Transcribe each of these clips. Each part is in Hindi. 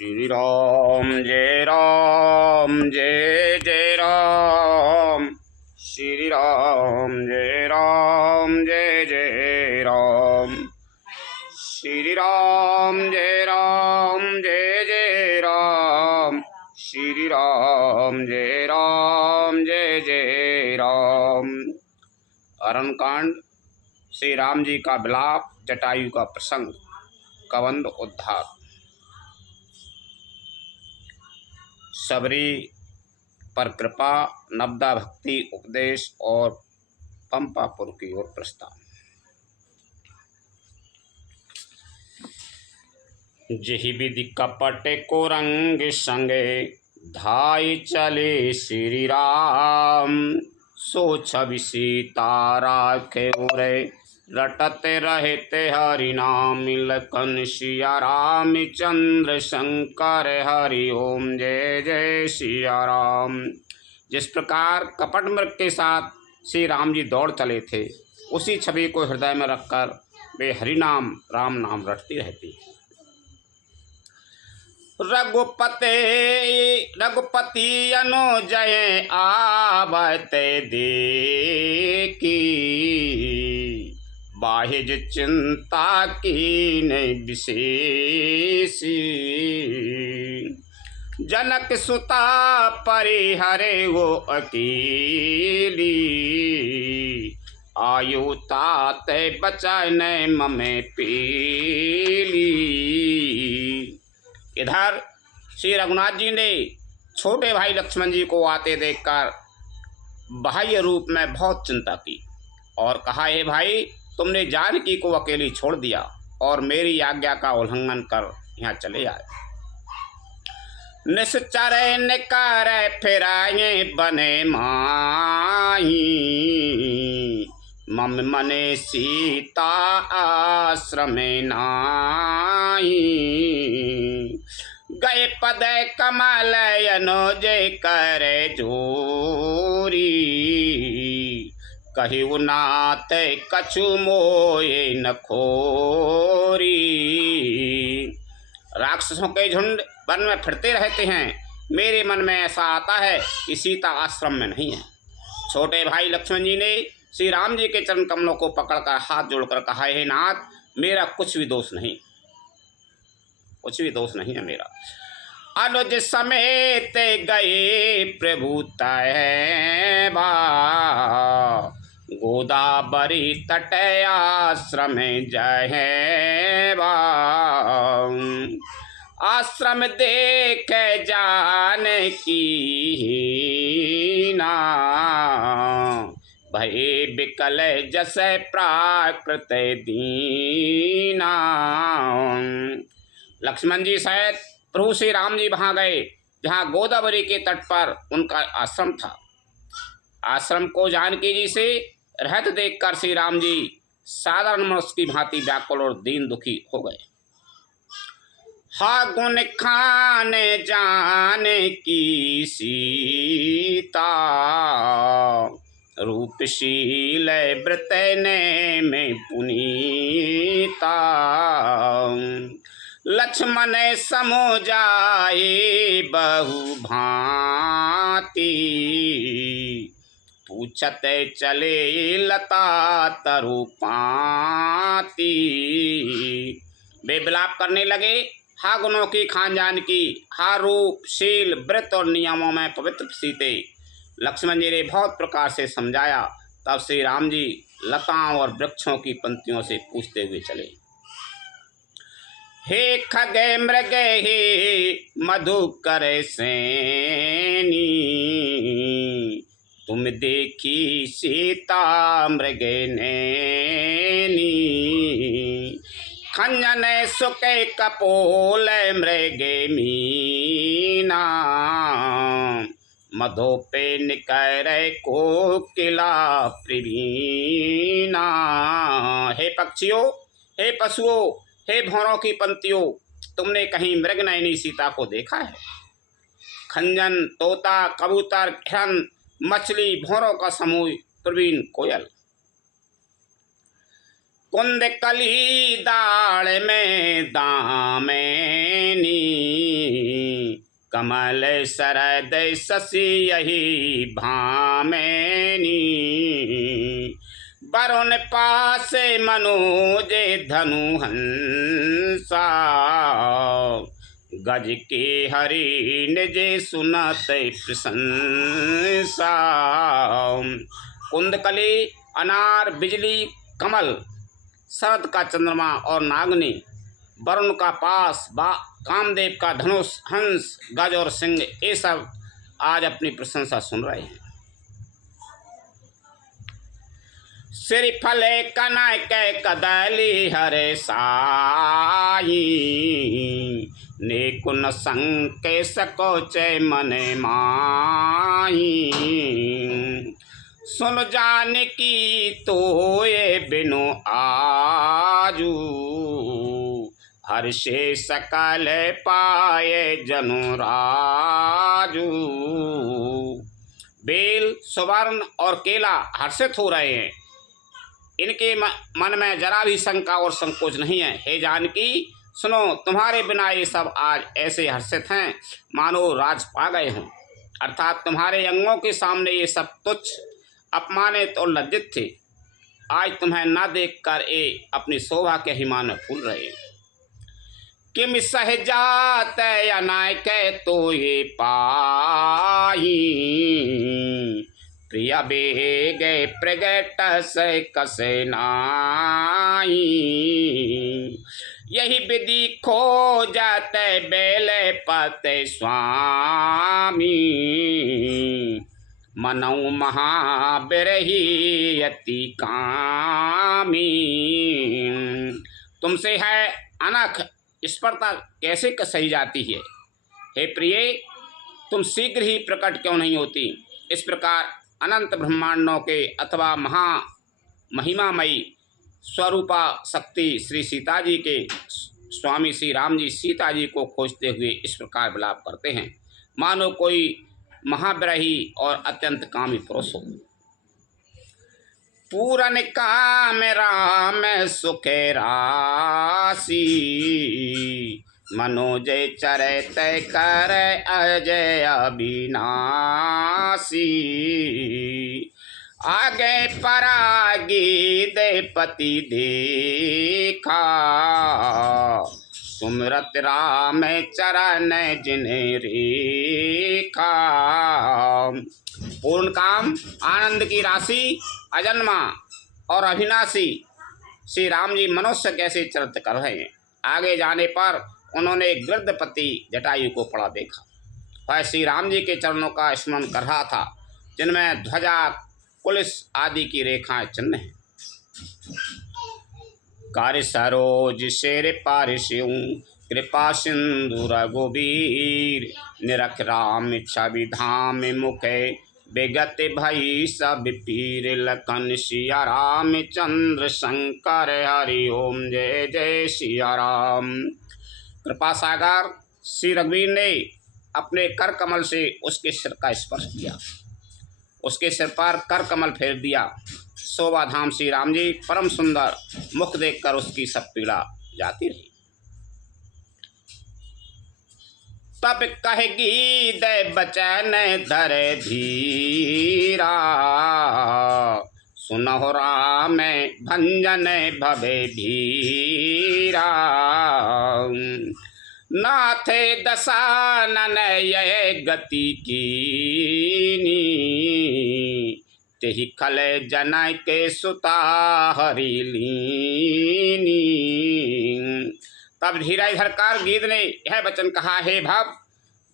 श्री राम जय जय राम। श्री राम जय जय राम। श्री राम जय जय राम। श्री राम जय जय राम। अरणकांड श्री राम जी का विलाप, जटायु का प्रसंग, कबंध उद्धार। सबरी पर कृपा, नवदा भक्ति उपदेश और पंपापुर की ओर प्रस्थान। जहि विधि कपट को रंग संगे, धाई चले श्री राम। सो छवि सीता राखे उरे, रटते रहते हरि नाम। लखन सिया राम चंद्र शंकर, हरि ओम जय जय सिया राम। जिस प्रकार कपट मृग के साथ श्री राम जी दौड़ चले थे, उसी छवि को हृदय में रखकर वे हरि नाम राम नाम रटती रहती। रघुपति अनुजय आवते देखी, बाहिज चिंता की नहीं विशेषी। जनक सुता परिहरे वो अकेली, आयु ताते बचाने ममे पीली। इधर श्री रघुनाथ जी ने छोटे भाई लक्ष्मण जी को आते देखकर बाह्य रूप में बहुत चिंता की और कहा, हे भाई, तुमने जानकी को अकेली छोड़ दिया और मेरी आज्ञा का उल्लंघन कर यहाँ चले आए। निश्चर निकार फिराए बने माही, मम मने सीता आश्रम नाही। गए पद कमल अनुज कर जोरी, कहिउ नाथ कछु मोये न खोरी। राक्षसों के झुंड वन में फिरते रहते हैं, मेरे मन में ऐसा आता है कि सीता आश्रम में नहीं है। छोटे भाई लक्ष्मण जी ने श्री राम जी के चरण कमलों को पकड़कर हाथ जोड़कर कहा, हे नाथ, मेरा कुछ भी दोष नहीं, कुछ भी दोष नहीं है मेरा। अनुज समेत गए प्रभु तैबा, गोदावरी तट आश्रम जहेबा। आश्रम देख जान की ना, भय बिकल जस प्राकृत दीना। लक्ष्मण जी सहित प्रभु श्री राम जी वहाँ गए जहाँ गोदावरी के तट पर उनका आश्रम था। आश्रम को जानकी जी से रहत देखकर श्री राम जी साधारण मनुष्य की भांति व्याकुल और दीन दुखी हो गए। हा गुण खान जान की सीता, रूपशील व्रत ने में पुनीता। लक्ष्मण समो जाए बहु भांति, पूछते चले लता तरु पाती। वे विलाप करने लगे, हा गुणों की खान जानकी, हा रूप शील व्रत और नियमों में पवित्र सीते। लक्ष्मण जी ने बहुत प्रकार से समझाया। तब श्री राम जी लताओं और वृक्षों की पंक्तियों से पूछते हुए चले, हे खगे मृग हे मधुकर सैनी, तुम देखी सीता मृग नैनी। खंजन सुके कपोल मृग मीना, मधो पे निकर कोकिला प्रवीणा। हे पक्षियों, हे पशुओं, हे भौरों की पंक्तियों, तुमने कहीं मृग नयनी सीता को देखा है? खंजन, तोता, कबूतर, हिरन, मछली, भौरों का समूह, प्रवीण कोयल। कुंद कली दाड़ में दामेनी, कमल सरद शशि यही भामेनी, वरुण पास मनोज धनु हंसा, गज के हरि निज सुनत प्रशंसा। कुंदकली, अनार, बिजली, कमल, शरद का चंद्रमा और नागनी, वरुण का पास, कामदेव का धनुष, हंस, गज और सिंह, ये सब आज अपनी प्रशंसा सुन रहे हैं। श्रीफले कनक कदली हरे साई, नेकुन संके सकोच मन माई, सुन जान की तोये बिनु आजू, हर्षे सकल पाए जनु राजू। बेल, सुवर्ण और केला हर्षित हो रहे हैं, इनके मन में जरा भी शंका और संकोच नहीं है। हे जानकी, सुनो, तुम्हारे बिना ये सब आज ऐसे हर्षित हैं मानो राज पा गए हों। अर्थात तुम्हारे अंगों के सामने ये सब तुच्छ, अपमानित और लज्जित थे। आज तुम्हें न देखकर ये अपनी शोभा के हिमान में फूल रहे हैं। किम सहजात अनायक तो ये पाई, प्रिय बेग प्रगट से कसे नाई, यही विधि खो जाते बेले पते स्वामी, मनऊ महाबिरही अति कामी। तुमसे है अनख स्पर्धा कैसे सही जाती है। हे प्रिय, तुम शीघ्र ही प्रकट क्यों नहीं होती। इस प्रकार अनंत ब्रह्मांडों के अथवा महिमामयी स्वरूपा शक्ति श्री सीता जी के स्वामी श्री राम जी सीता जी को खोजते हुए इस प्रकार विलाप करते हैं, मानो कोई महाविरही और अत्यंत कामी पुरुष हो। पूरन काम राम सुख राशि, मनोजय चरित कर अजय अविनाशी, आगे परागी दे पति देखा, सुमरत राम चरण जिन्हें रेखा। पूर्ण काम, आनंद की राशि, अजन्मा और अविनाशी श्री राम जी मनुष्य कैसे चरित्र कर रहे हैं। आगे जाने पर उन्होंने एक वृद्ध पति जटायु को पड़ा देखा। वह श्री राम जी के चरणों का स्मरण कर रहा था, जिनमें ध्वजा, कुलिस आदि की रेखाएं चिन्ह हैं। कार्य सरोज शेर पारिष्यू, कृपा सिंधु रघुबीर, निरख राम छवि धाम मुखे, विगत भई सब पीर, लखन सिया राम चंद्र शंकर, हरि ओम जय जय सिया राम। कृपा सागर श्री रघुवीर ने अपने कर कमल से उसके सिर का स्पर्श किया, उसके सिर पर कर कमल फेर दिया। शोभा धाम श्री राम जी परम सुंदर, मुख देखकर उसकी सब पीड़ा जाती रही। तब कहेगी दे बचन धर धीरा, सुनहु राम भंजन भवे भीरा, नाथे दशानन ये गति कीनी, तेहि खल जनय के सुता हरि लीनी। तब धीराधर कार गीत ने यह वचन कहा, हे भव,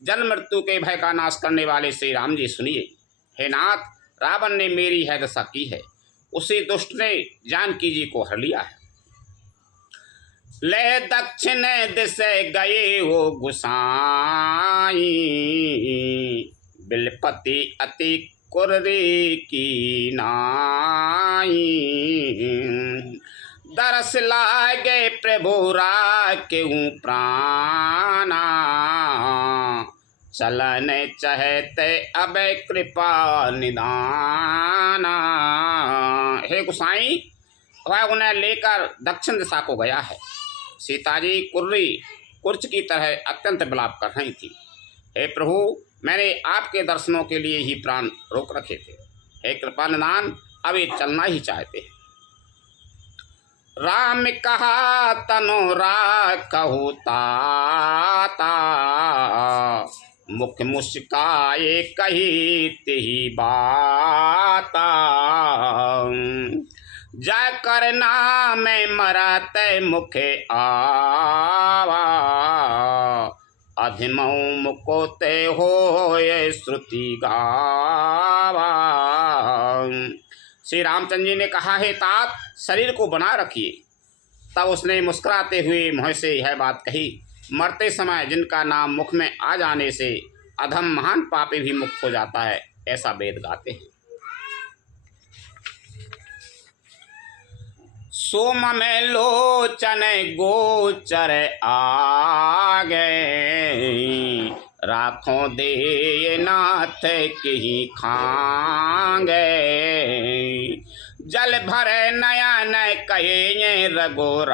जन्म मृत्यु के भय का नाश करने वाले श्री राम जी सुनिए। हे नाथ, रावण ने मेरी है दशा की है, उसी दुष्ट ने जानकी जी को हर लिया है। ले दक्षिण दिश गए वो गुसाई, बिलपति अति कुर्री की नाई, दरस लागे प्रभु राकेऊ प्राणा, चलन चहते अब कृपा निदाना। हे गुसाई, वह उन्हें लेकर दक्षिण दिशा को गया है। सीता जी कुर्री कुर्च की तरह अत्यंत विलाप कर रही थी। हे प्रभु, मैंने आपके दर्शनों के लिए ही प्राण रोक रखे थे। हे कृपा निधान, अब ये चलना ही चाहते हैं। राम कहा तनु राखहु ताता, मुख मुस्काए कही तिही बाता। जा कर नाम मरत मुखे आवा, अधिमऊ मुकोते होए श्रुति गावा। श्री रामचंद्र जी ने कहा, हे तात, शरीर को बना रखिए। तब उसने मुस्कुराते हुए मुँह से यह बात कही, मरते समय जिनका नाम मुख में आ जाने से अधम महान पापी भी मुक्त हो जाता है, ऐसा वेद गाते हैं। सोम में लोचन गोचर आगे, राखों दे नाथ की खांगे। जल भर नयन कहे रघुराई,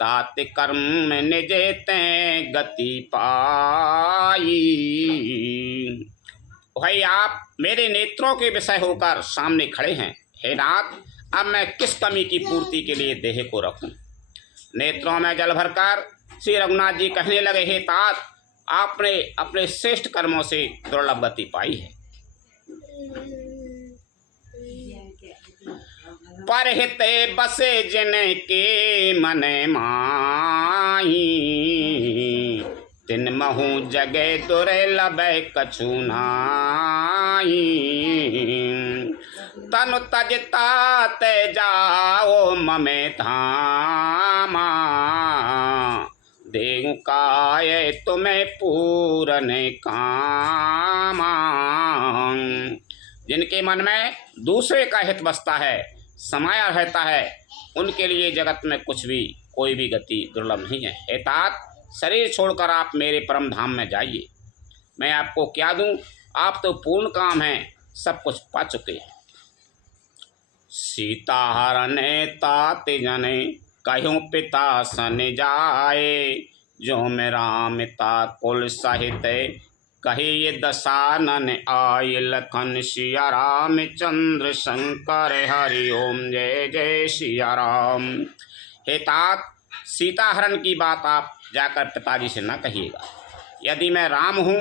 तात कर्म निजेते गति पाई। भाई, आप मेरे नेत्रों के विषय होकर सामने खड़े हैं। हे नाथ, अब मैं किस कमी की पूर्ति के लिए देह को रखूं? नेत्रों में जल भरकर श्री रघुनाथ जी कहने लगे, हे तात, आपने अपने श्रेष्ठ कर्मों से दुर्लभ गति पाई है। परहिते बसे जिनके मन माही, तिन महु जगे दुर्लभ कछु नाई। तनु तजता ते जाओ ममे धामा, देहु काय तुम्हें पूरन कामा। जिनके मन में दूसरे का हित बसता है, समाया रहता है, उनके लिए जगत में कुछ भी कोई भी गति दुर्लभ नहीं है। हे तात, शरीर छोड़कर आप मेरे परम धाम में जाइए। मैं आपको क्या दूं? आप तो पूर्ण काम हैं, सब कुछ पा चुके हैं। सीता हरने तात जने कह्यों पिता सन जाए, जो में राम ता कुल सहित कहे ये दशानन आय। लखन सिया राम चंद्र शंकर हरि ओम जय जय सिया राम। हे तात, सीता हरण की बात आप जाकर पिताजी से न कहिएगा। यदि मैं राम हूँ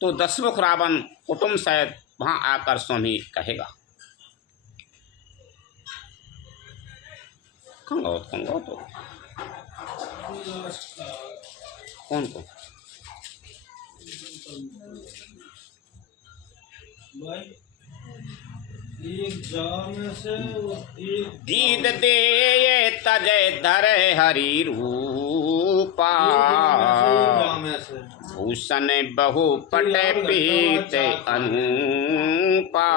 तो दशमुख रावण कुटुंब सहित वहाँ आकर स्वामी कहेगा। तो कौन को दीद दे तजय धरे हरि रूपा, भूषण बहु पटे पीत अनुपा।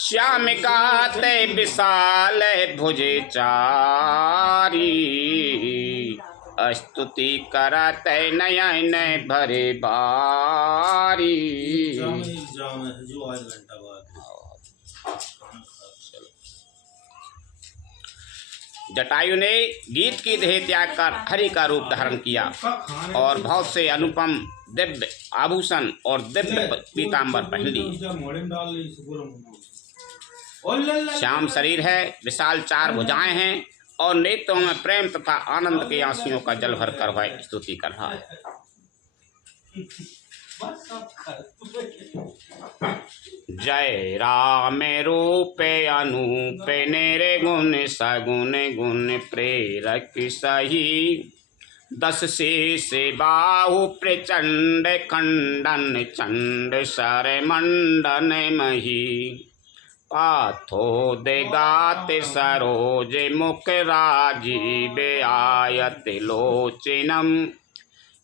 श्याम गाते विशाल भुजे चारी, स्तुति करते नयन भरे बारी। जटायु ने गीत की देह त्याग कर हरि का रूप धारण किया और बहुत से अनुपम दिव्य आभूषण और दिव्य पीताम्बर पहन ली। श्याम शरीर है, विशाल चार भुजाएं हैं और नेत्रों में प्रेम तथा आनंद के आंसुओं का जल भर कर वह स्तुति कर रहा है। जय राम रूपे अनूपे, नेरे गुण सगुण गुण प्रेरक सही। 10 शेष बाहु प्रचंड खंडन, चंड सर मंडन मही। पाथो दे गाते सरोज मुख राजीव, आयत लोचनम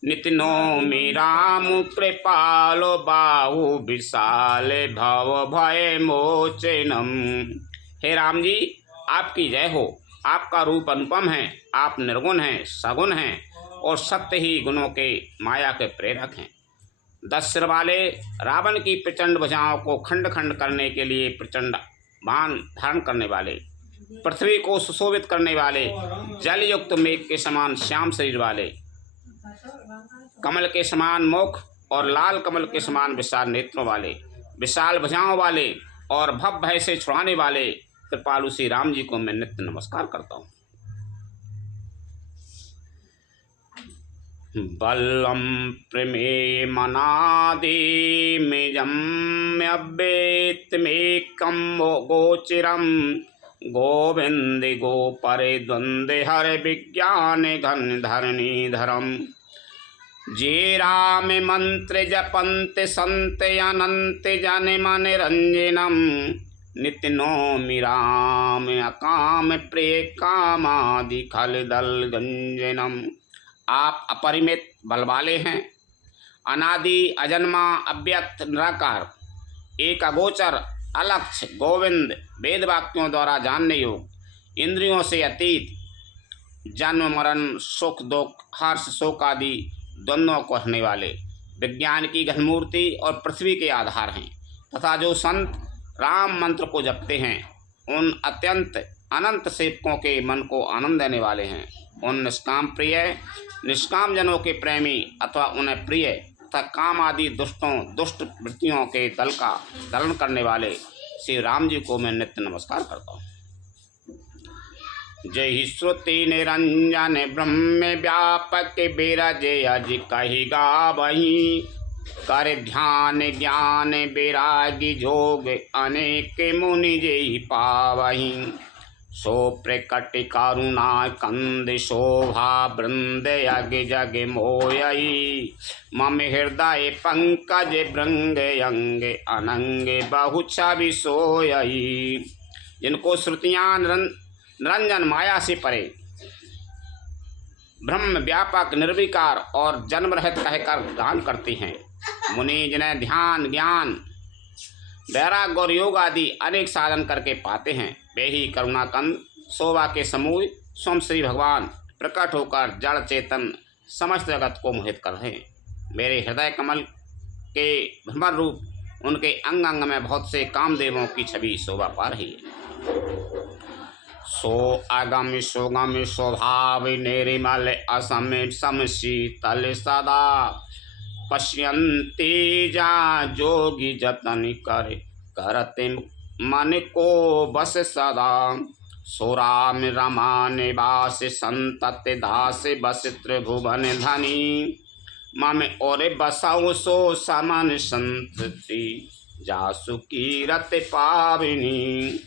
नित्य नौमि राम कृपालो। बाहु विशाल भव भय मोचनम। हे राम जी, आपकी जय हो। आपका रूप अनुपम है, आप निर्गुण हैं, सगुण हैं और सत्य ही गुणों के माया के प्रेरक हैं। 10 सिर वाले रावण की प्रचंड भुजाओं को खंड खंड करने के लिए प्रचंड बाण धारण करने वाले, पृथ्वी को सुशोभित करने वाले, जल युक्त मेघ के समान श्याम शरीर वाले, कमल के समान मुख और लाल कमल के समान विशाल नेत्रों वाले, विशाल भुजाओं वाले और भव भय से छुड़ाने वाले कृपालु श्री राम जी को मैं नित्य नमस्कार करता हूँ। बल्लम प्रमेय मनादि मेजम्यवेत मेकम गोचिरम गोविंद गोपरे द्वंद्व हर विज्ञान घन धरणी धरम जे राम मंत्र जपंत संत अनंत जन मन रंजनम नित्य नौमि राम अकाम प्रिय कामादि खल दल गंजनम। आप अपरिमित बल वाले हैं, अनादि अजन्मा अव्यक्त निराकार, एक अगोचर अलक्ष्य गोविंद, वेद वाक्यों द्वारा जानने योग्य, इंद्रियों से अतीत, जन्म मरण सुख दुख हर्ष शोक आदि द्वंद्वों को हरने वाले, विज्ञान की घनमूर्ति और पृथ्वी के आधार हैं तथा जो संत राम मंत्र को जपते हैं उन अत्यंत अनंत सेवकों के मन को आनंद देने वाले हैं, उन निष्काम प्रिय निष्काम जनों के प्रेमी अथवा उन्हें प्रिय तथा काम आदि दुष्ट वृत्तियों के दल का दलन करने वाले श्री राम जी को मैं नित्य नमस्कार करता हूँ। जय ही श्रुति निरंजन ब्रह्म व्यापक बिरज अज कही गावही कर ध्यान ज्ञान विरागी जोग अनेक मुनि जय पावही सो प्रकट करुणा कंद शोभा वृंद अग जग मोयई मम हृदय पंकज भृंग अंग अनंग बहु छवि सोयई। जिनको श्रुतियाँ निरंजन माया से परे ब्रह्म व्यापक निर्विकार और जन्म रहित कहकर गान करती हैं, मुनि जिन्हें ध्यान ज्ञान वैराग्य और योग आदि अनेक साधन करके पाते हैं, वे ही करुणाकंद शोभा के समूह स्वयं श्री भगवान प्रकट होकर जड़ चेतन समस्त जगत को मोहित कर रहे हैं। मेरे हृदय कमल के भ्रमर रूप उनके अंग अंग में बहुत से कामदेवों की छवि शोभा पा रही है। सो अगम सोगम स्वभाव निर्मल असम सम शीतल सदा पश्यन्ति जा जोगी जतन कर करते मन को बस सदा सो राम रमा निवास संतत दास बस त्रिभुवन धनी मम और बसाऊ सो समन संतति जासु कीरत पाविनी।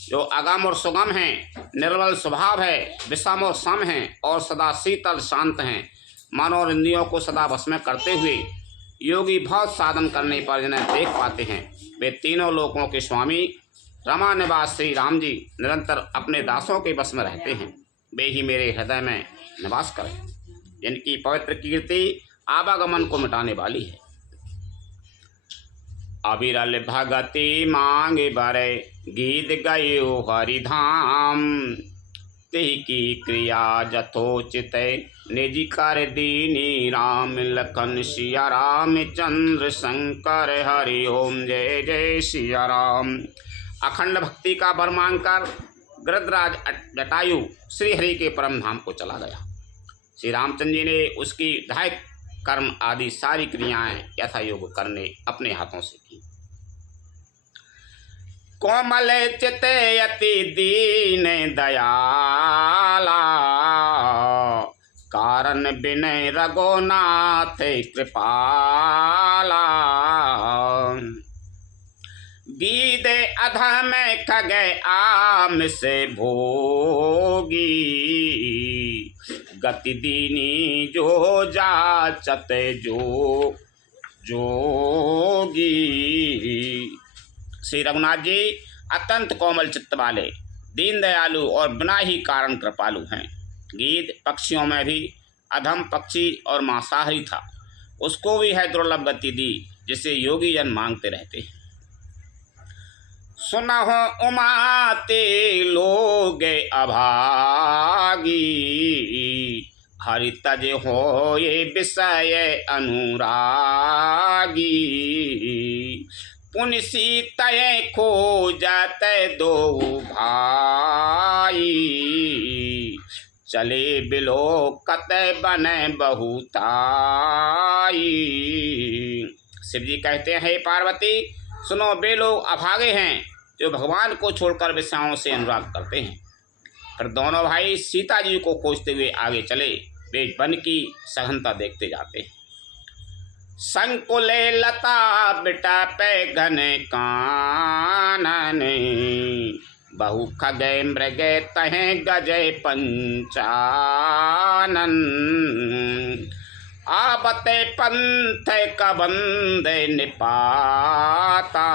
जो अगम और सुगम हैं, निर्मल स्वभाव है, विषम और सम हैं और सदा शीतल शांत हैं, मन और इंद्रियों को सदा वश में करते हुए योगी बहुत साधन करने पर जिन्हें देख पाते हैं, वे तीनों लोकों के स्वामी रमा निवास श्री राम जी निरंतर अपने दासों के बस में रहते हैं। वे ही मेरे हृदय में निवास करें, जिनकी पवित्र कीर्ति आवागमन को मिटाने वाली है। अविरल भगति मांग बरे गीत गयो हरिधाम तेहि की क्रिया जथोचित निजी कर दीनी राम लखन सिया राम चंद्र शंकर हरि ओम जय जय सिया राम। अखंड भक्ति का वर मांगकर गृधराज जटायु श्री हरि के परम धाम को चला गया। श्री रामचंद्र जी ने उसकी विधायक कर्म आदि सारी क्रियाएं यथा योग करने अपने हाथों से की। कोमल चित यति दीन दयाला कारण विनय रघुनाथ कृपाला गीदे अधम खगे आम से भोगी गति दीनी जो जाचत जो जोगी। श्री रघुनाथ जी अत्यंत कोमल चित्त वाले, दीन दयालु और बिना ही कारण कृपालु हैं। गीद पक्षियों में भी अधम पक्षी और मांसाहारी था, उसको भी है दुर्लभ गति दी जिसे योगी जन मांगते रहते हैं। सुनहो उमाते लोग अभागी हरि तज हो ये विषय अनुरागी पुनि सीतय खोजत दो भाई, चले बिलोकत बने बहुताई। शिव जी कहते हैं, हे पार्वती सुनो, वे लोग अभागे हैं जो भगवान को छोड़कर विषयों से अनुराग करते हैं। फिर दोनों भाई सीता जी को खोजते हुए आगे चले। वे वन की सघनता देखते जाते हैं। संकुले लता बिटा पे घन कानन, बहु खगे मृगे तहे गजे पंचानन। आबते पंथ कबंद निपाता,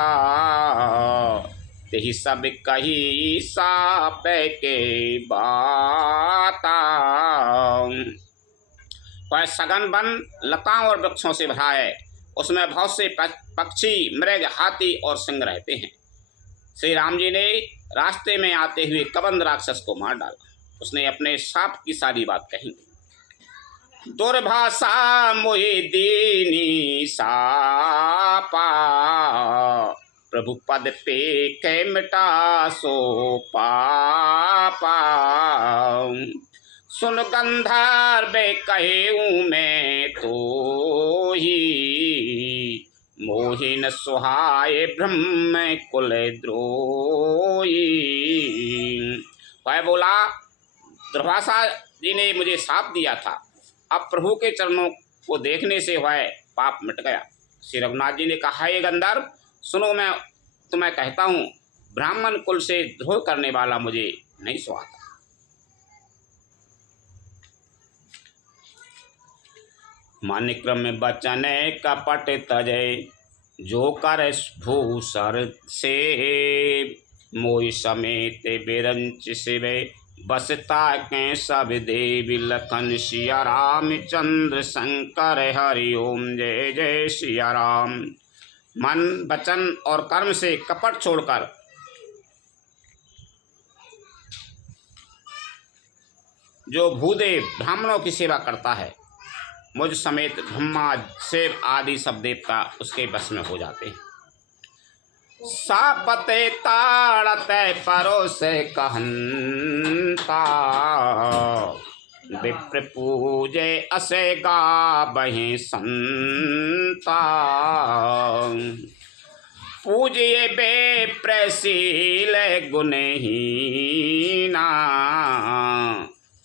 तेहि सब कही साप के बाता। वह सघन वन लताओं और वृक्षों से भरा है। उसमें बहुत से पक्षी, मृग, हाथी और सिंह रहते हैं। श्री राम जी ने रास्ते में आते हुए कबंध राक्षस को मार डाला। उसने अपने साप की सारी बात कही। दुर्भाषा मोहि दीनी सापा, प्रभु पद पे के मिटा सो पापा। सुन गंधर्व कहूँ मैं तो ही, मोहिन सुहाए ब्रह्म कुल द्रोही। वह बोला, दुर्वासा जी ने मुझे शाप दिया था, अब प्रभु के चरणों को देखने से वह पाप मिट गया। श्री रघुनाथ जी ने कहा, ये गंधर्व सुनो, मैं तुम्हें कहता हूँ, ब्राह्मण कुल से द्रोह करने वाला मुझे नहीं सुहाता। मान्य क्रम में बचन कपट तजय, जो कर भूसर से मोहि समेत बिरंच शिवे। बसता के सब देवी लखन सिया राम चंद्र शंकर हरि ओम जय जय सिया राम। मन, वचन और कर्म से कपट छोड़कर जो भूदेव ब्राह्मणों की सेवा करता है, मुझ समेत ब्रह्मा, शिव आदि सब देवता उसके बस में हो जाते हैं। सापते ताड़ते परोस कहंता, विप्र पूजे असे गाबहि संता। पूजिए बेप्रशील गुणहीना,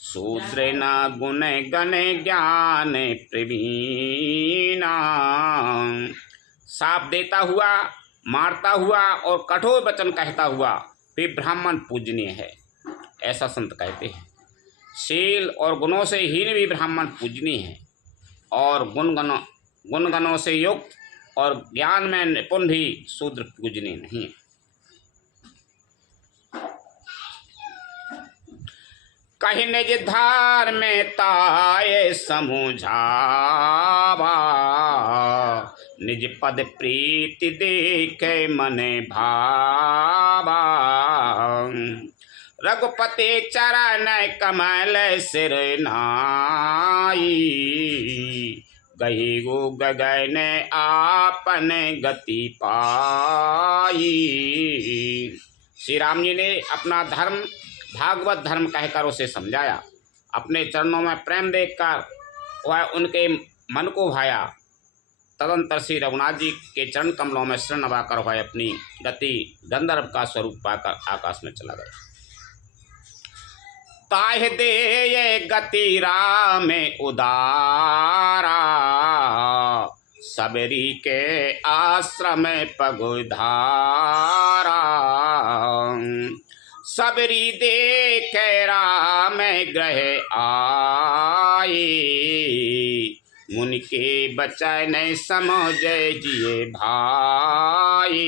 शूद्र न गुण गण ज्ञान प्रवीणा। साप देता हुआ, मारता हुआ और कठोर वचन कहता हुआ वे ब्राह्मण पूजनीय है, ऐसा संत कहते हैं। शील और गुणों से हीन भी ब्राह्मण पूजनीय है, और गुणगणों से युक्त और ज्ञान में निपुण भी शूद्र पूजनीय नहीं है। कहीं निज धार में ताये समझावा, निज पद प्रीति देखे मने भावा। रघुपति चरण कमल सिर नाई, गही गो गगन आपन गति पाई। श्री राम जी ने अपना धर्म भागवत धर्म कहकर उसे समझाया। अपने चरणों में प्रेम देखकर वह उनके मन को भाया। तदंतर श्री रघुनाथ जी के चरण कमलों में शरण नवाकर वह अपनी गति गंधर्व का स्वरूप पाकर आकाश में चला गया। ताहि दे ये गति राम उदारा, सबरी के आश्रम पगुधारा। सबरी देख राम ग्रह आई, मुनि के बचन समझ जिए भाई।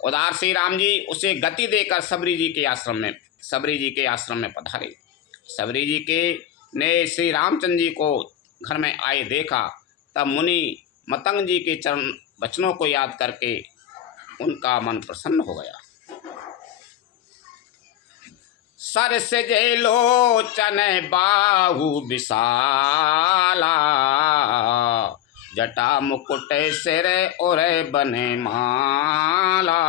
उदार श्री राम जी उसे गति देकर सबरी जी के आश्रम में पधारे। सबरी जी के ने श्री रामचंद्र जी को घर में आए देखा, तब मुनि मतंग जी के चरण वचनों को याद करके उनका मन प्रसन्न हो गया। सरसिज लोचन बाहु विशाला, जटा मुकुट सिर और बने माला।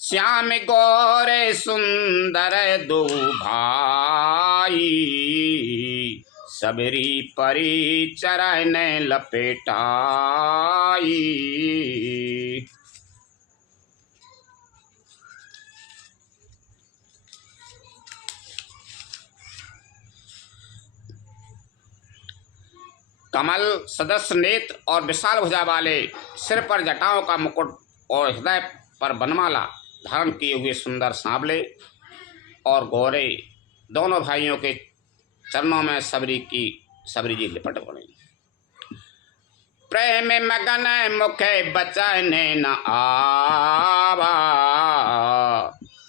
श्याम गौरे सुंदर दो भाई, सबरी परी चरण लपेटाई। कमल सदस्य नेत्र और विशाल भुजा वाले, सिर पर जटाओं का मुकुट और हृदय पर बनमाला धारण किए हुए सुंदर सांवले और गौरे दोनों भाइयों के चरणों में सबरी जी लिपट पड़ी। प्रेम मगन मुखे बचने न आवा,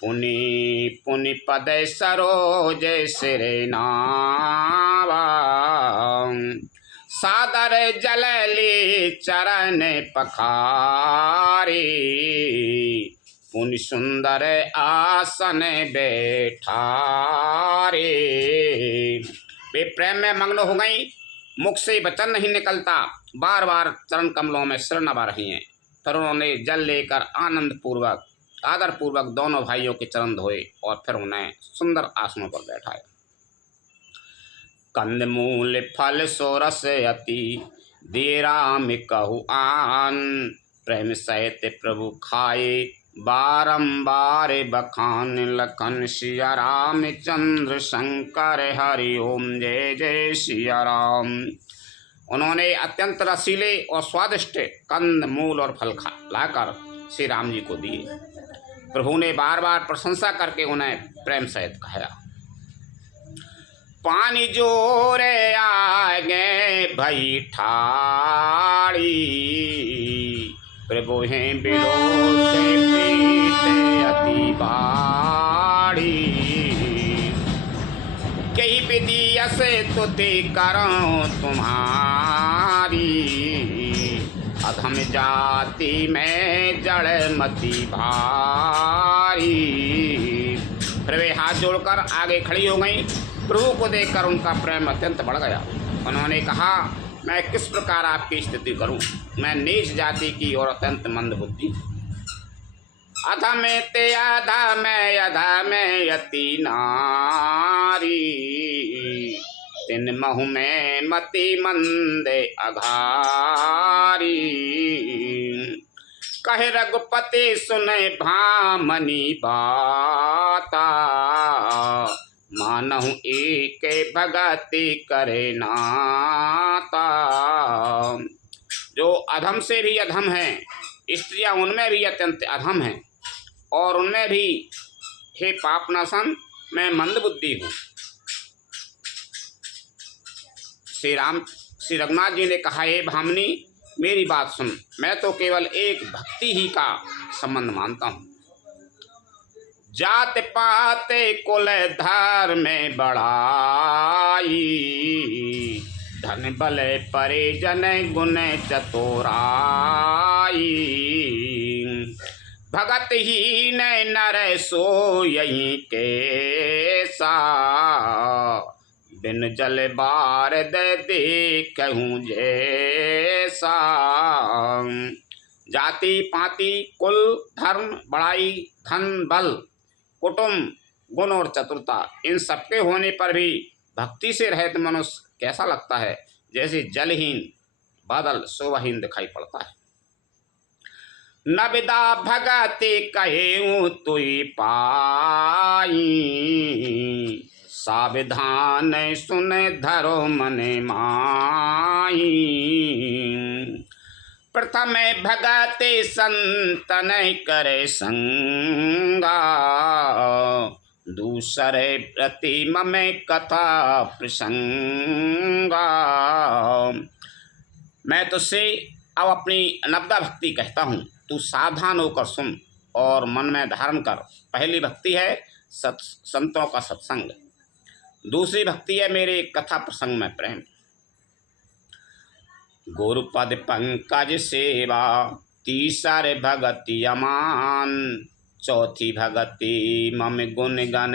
पुनि पुनि पद सरोज सिरे नावा। सादर जलली चरण पखारी, पुनि सुंदर आसन बैठारे। वे प्रेम में मग्न हो गई, मुख से वचन नहीं निकलता, बार बार चरण कमलों में सिर नवा रही हैं। फिर उन्होंने जल लेकर आनंद पूर्वक आदर पूर्वक दोनों भाइयों के चरण धोए और फिर उन्हें सुंदर आसनों पर बैठाया। कंदमूल फल सोरस अति दे राम कहु आन, प्रेम सहित प्रभु खाए बारंबार बखान। लखन सिया राम चंद्र शंकर हरि ओम जय जय सिया राम। उन्होंने अत्यंत रसीले और स्वादिष्ट कंद मूल और फल लाकर श्री राम जी को दिए। प्रभु ने बार बार प्रशंसा करके उन्हें प्रेम सहित खाया। पानी जोरे आगे भई ठाड़ी, प्रभु हैं बिलोते प्रीत अति बाड़ी। कई विधि से तुति करो तुम्हारी, अधम जाति में जड़ मति भारी। फिर वे हाथ जोड़कर आगे खड़ी हो गई। प्रभु को देखकर उनका प्रेम अत्यंत बढ़ गया। उन्होंने कहा, मैं किस प्रकार आपकी स्तुति करूं? मैं नीच जाति की और अत्यंत मंद बुद्धि। अधम ते अधम यति नारी, तिन महु में मति मंदे अघारी। कहे रघुपति सुने भामनी बाता, मानहु एक भगति करे नाता। जो अधम से भी अधम है, स्त्रियां उनमें भी अत्यंत अधम हैं, और उनमें भी हे पापनाशन मैं मंदबुद्धि हूँ। श्री रघुनाथ जी ने कहा, हे भामनी मेरी बात सुन, मैं तो केवल एक भक्ति ही का संबंध मानता हूँ। जात पात कुल धर्म में बड़ाई, धन बल परिजन गुण चतुराई। भगत ही नर सोयहि कैसा, बिन जल बारद देखूं जैसा। जाति पाति कुल धर्म बड़ाई धन बल कुटुंब गुण और चतुरता, इन सबके होने पर भी भक्ति से रहित मनुष्य कैसा लगता है? जैसे जलहीन बादल शोभाहीन दिखाई पड़ता है। न विदा भगति कहेऊँ तुई पाई, साविधान सुन धरो मन माई। प्रथम भगति संतन करे संगा, दूसरे प्रतिम में कथा प्रसंगा। मैं तुझसे अब अपनी नवदा भक्ति कहता हूँ, तू सावधान होकर सुन और मन में धारण कर। पहली भक्ति है संतों का सत्संग, दूसरी भक्ति है मेरे कथा प्रसंग में प्रेम। गुरुपद पंकज सेवा, तीसरे भगति अमान, चौथी भगति मम गुण गण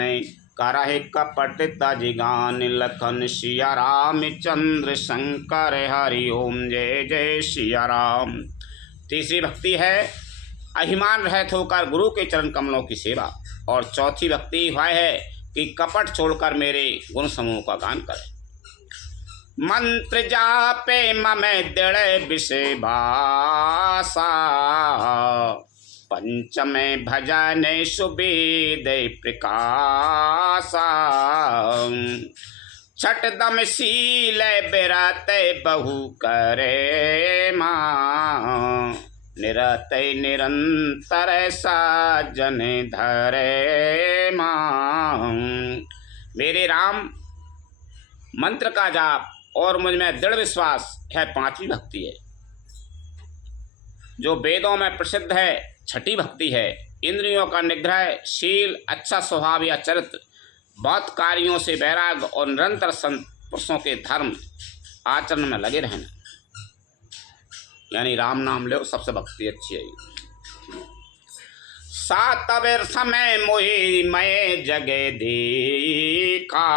करहि कपट तजिगान लखन सिया राम चंद्र शंकर हरि ओम जय जय सिया राम। तीसरी भक्ति है अभिमान रहित होकर गुरु के चरण कमलों की सेवा। और चौथी भक्ति वह है कि कपट छोड़कर मेरे गुण समूह का गान करे। मंत्र जापे ममे दृढ़ विषय भाषा पंचमे भजन सुबेद प्रकाशा छठ दम शील बिरत बहु करे माँ निरत निरंतर साजन धरे माँ। मेरे राम मंत्र का जाप और मुझ में दृढ़ विश्वास है पांचवी भक्ति है। जो वेदों में प्रसिद्ध है छठी भक्ति है। इंद्रियों का निग्रह, शील, अच्छा स्वभाव या चरित्र, बहुत कार्यों से वैराग और निरंतर संत पुरुषों के धर्म आचरण में लगे रहना, यानी राम नाम लो, सबसे भक्ति अच्छी है। सात बेर समय मोहि मैं जगे देखा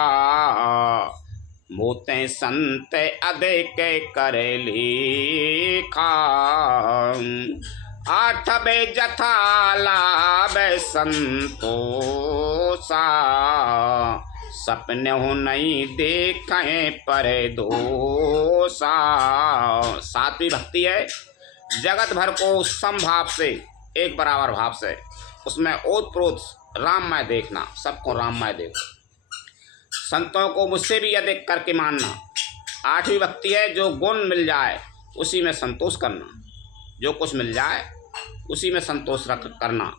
मोते संत अधिक करे लेखा आठ बे जथा लाभ संतोषा सपने हो नहीं देखें पर दोषा। सातवीं भक्ति है जगत भर को समभाव से, एक बराबर भाव से, उसमें ओत प्रोत राममय देखना, सबको राममय देखो, संतों को मुझसे भी अधिक करके मानना। आठवीं भक्ति है जो गुण मिल जाए उसी में संतोष करना, जो कुछ मिल जाए उसी में संतोष रख करना,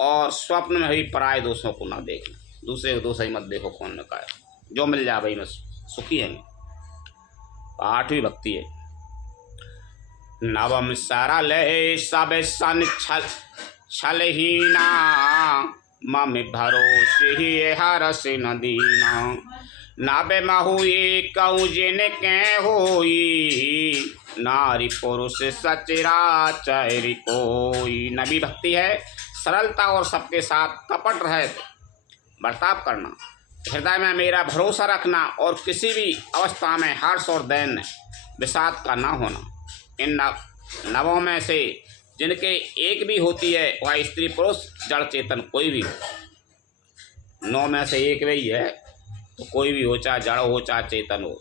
और स्वप्न में भी पराये दोषों को ना देखना। दूसरे को दोष ही मत देखो, कौन ने कहा, जो मिल जाए भाई मैं सुखी है। आठवीं भक्ति है नवम सरल सब सन छलहीना मम भरोसे ही हरस नदीना नाबे महुई कहूँ जिन के होई नारी पुरुष सचरा चैरी कोई। नबी भक्ति है सरलता और सबके साथ कपट रहित बर्ताव करना, हृदय में मेरा भरोसा रखना और किसी भी अवस्था में हर्ष और दैन्य विषाद का ना होना। इन नवों में से जिनके एक भी होती है वह स्त्री पुरुष जड़ चेतन कोई भी हो। 9 में से एक भी है तो कोई भी हो, चाहे जड़ हो चाहे चेतन हो।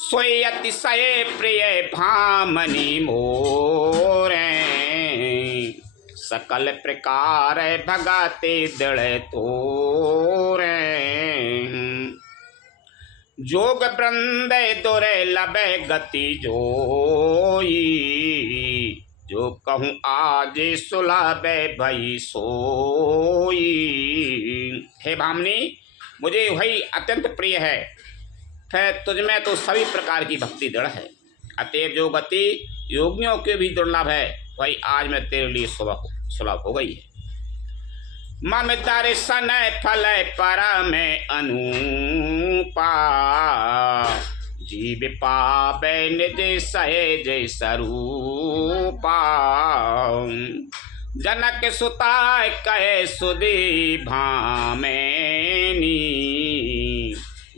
सोई अतिशय प्रिय भामनी मोरे सकल प्रकार भगते दृढ़ तोरे जोग वृंद दुर्लभ गति जोई जो कहूँ आज सुलभ भई सोई। हे भामनी मुझे वही अत्यंत प्रिय है, फिर तुझमें तो सभी प्रकार की भक्ति दृढ़ है, अतएव जो गति योगियों के भी दुर्लभ है वही आज मैं तेरे लिए सुलभ हो गई है। मम दर्शन फल पर में अनुपा जीव पावे निज सहज स्वरूपा जनक सुता कहे सुधी भामेनी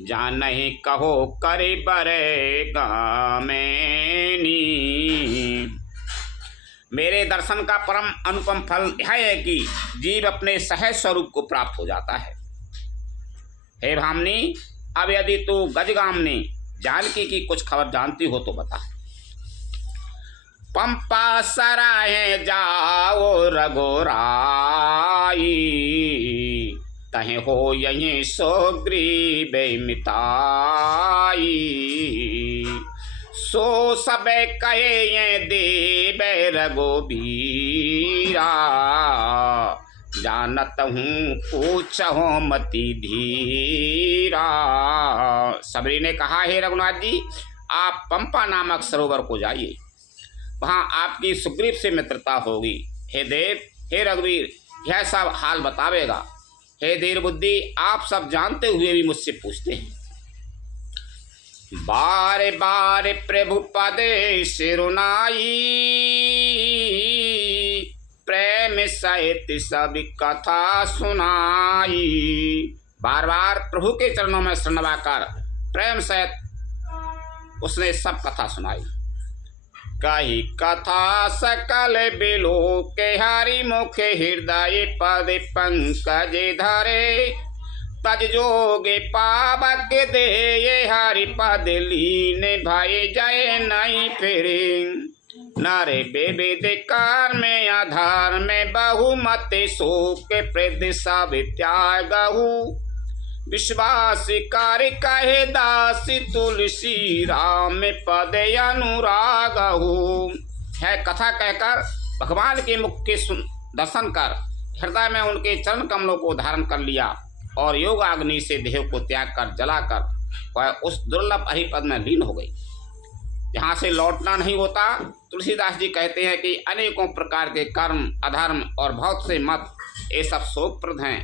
जानहि कहो करे बरे गामेनी। मेरे दर्शन का परम अनुपम फल यह है कि जीव अपने सहज स्वरूप को प्राप्त हो जाता है। हे भामनी अब यदि तू गजगामनी जानकी की कुछ खबर जानती हो तो बता। पंपा सराहे जाओ रघुराई तहे हो यही सोग्रीव मिताई सो सबे कहे ये देव रघुबीरा जानत हूँ पूछो मति धीरा। सबरी ने कहा हे रघुनाथ जी आप पंपा नामक सरोवर को जाइए, वहाँ आपकी सुग्रीव से मित्रता होगी। हे देव हे रघुवीर यह सब हाल बतावेगा। हे धीर बुद्धि आप सब जानते हुए भी मुझसे पूछते हैं। बार बार प्रभु पद सिरुनाई प्रेम प्रेम सहित सब कथा सुनाई। बार बार प्रभु के चरणों में शरणवा कर प्रेम सहित उसने सब कथा सुनाई। कही कथा सकल बिलो के हरि मुख हृदय पद पंकज धरे। तज जोगे पावक दे ये हरि पद लीन भाई जय नहीं फिरे। नारे बेबेद कार में आधार में बहुमत शोक प्रद सब त्यागहु। विश्वास कार्य कहे दास तुलसी राम पद अनुरागहु। है कथा कहकर भगवान के मुख के दर्शन कर हृदय में उनके चरण कमलों को धारण कर लिया और योग अग्नि से देह को त्याग कर जलाकर वह उस दुर्लभ हरिपद में लीन हो गई जहाँ से लौटना नहीं होता। तुलसीदास जी कहते हैं कि अनेकों प्रकार के कर्म अधर्म और बहुत से मत ये सब शोकप्रद हैं।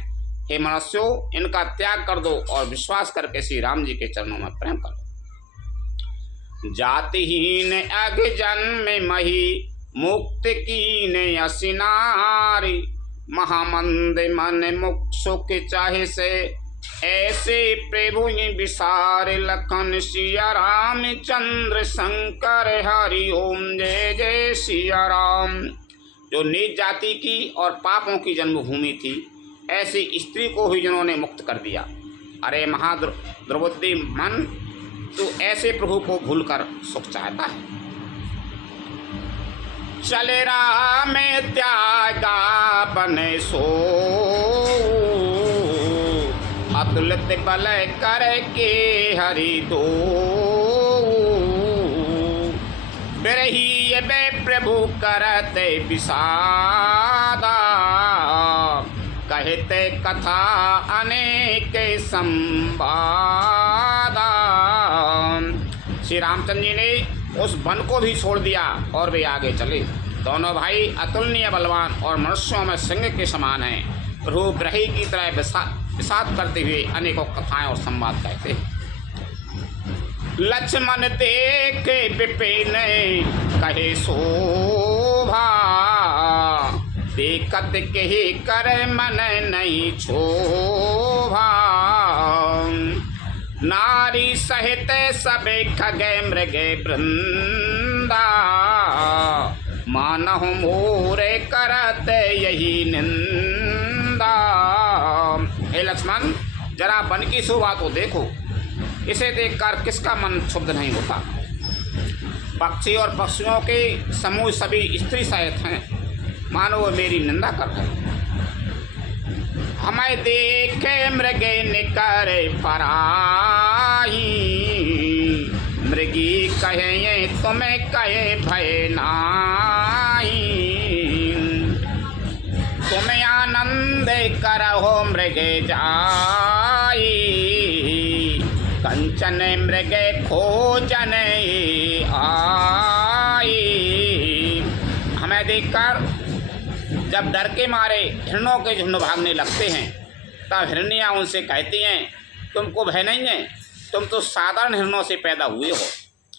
हे मनुष्यों, इनका त्याग कर दो और विश्वास करके श्री राम जी के चरणों में प्रेम करो। जातिहीन अघ जन्म मही मुक्त कीने असिनारी। महामंद मन मुख सुख चाहे से ऐसे प्रभु विसार। लखन सिया राम चंद्र शंकर हरि ओम जय जय सिया राम। जो नीच जाति की और पापों की जन्मभूमि थी ऐसी स्त्री को ही जिन्होंने मुक्त कर दिया। अरे महाद्रौपदी मन, तू ऐसे प्रभु को भूलकर सुख चाहता है। चले राम त्यागा बने सो। अतुलित बल कर के हरि दो। बिरही बे प्रभु करते विषादा। कहते कथा अनेक संवादा। श्री रामचंद्र जी ने उस वन को भी छोड़ दिया और वे आगे चले। दोनों भाई अतुलनीय बलवान और मनुष्यों में सिंह के समान हैं। प्रभु ब्रही की तरह विषाद करते हुए अनेकों कथाएं और संवाद कहते हैं। लक्ष्मण देख विपिन कहे शोभा। देखत कही कर मन नहीं छोभा। नारी सहित सबे खगे मृगे वृंदा। मानहु मोरे करत यही निंदा। हे लक्ष्मण, जरा वन की शोभा तो देखो। इसे देखकर किसका मन क्षुब्ध नहीं होता। पक्षी और पक्षियों के समूह सभी स्त्री सहित हैं, मानो वो मेरी निंदा कर रहे हैं। हमें देखे मृगे निकर पराही। मृगी कहे तुम्हें कहे भय नाही। तुम्हें आनंद करहो मृगे जाई। कंचन मृगे खोजन आई। हमें देखकर जब डर के मारे हिरणों के झुंड भागने लगते हैं तब हिरनियाँ उनसे कहती हैं, तुमको भय नहीं है, तुम तो साधारण हिरणों से पैदा हुए हो,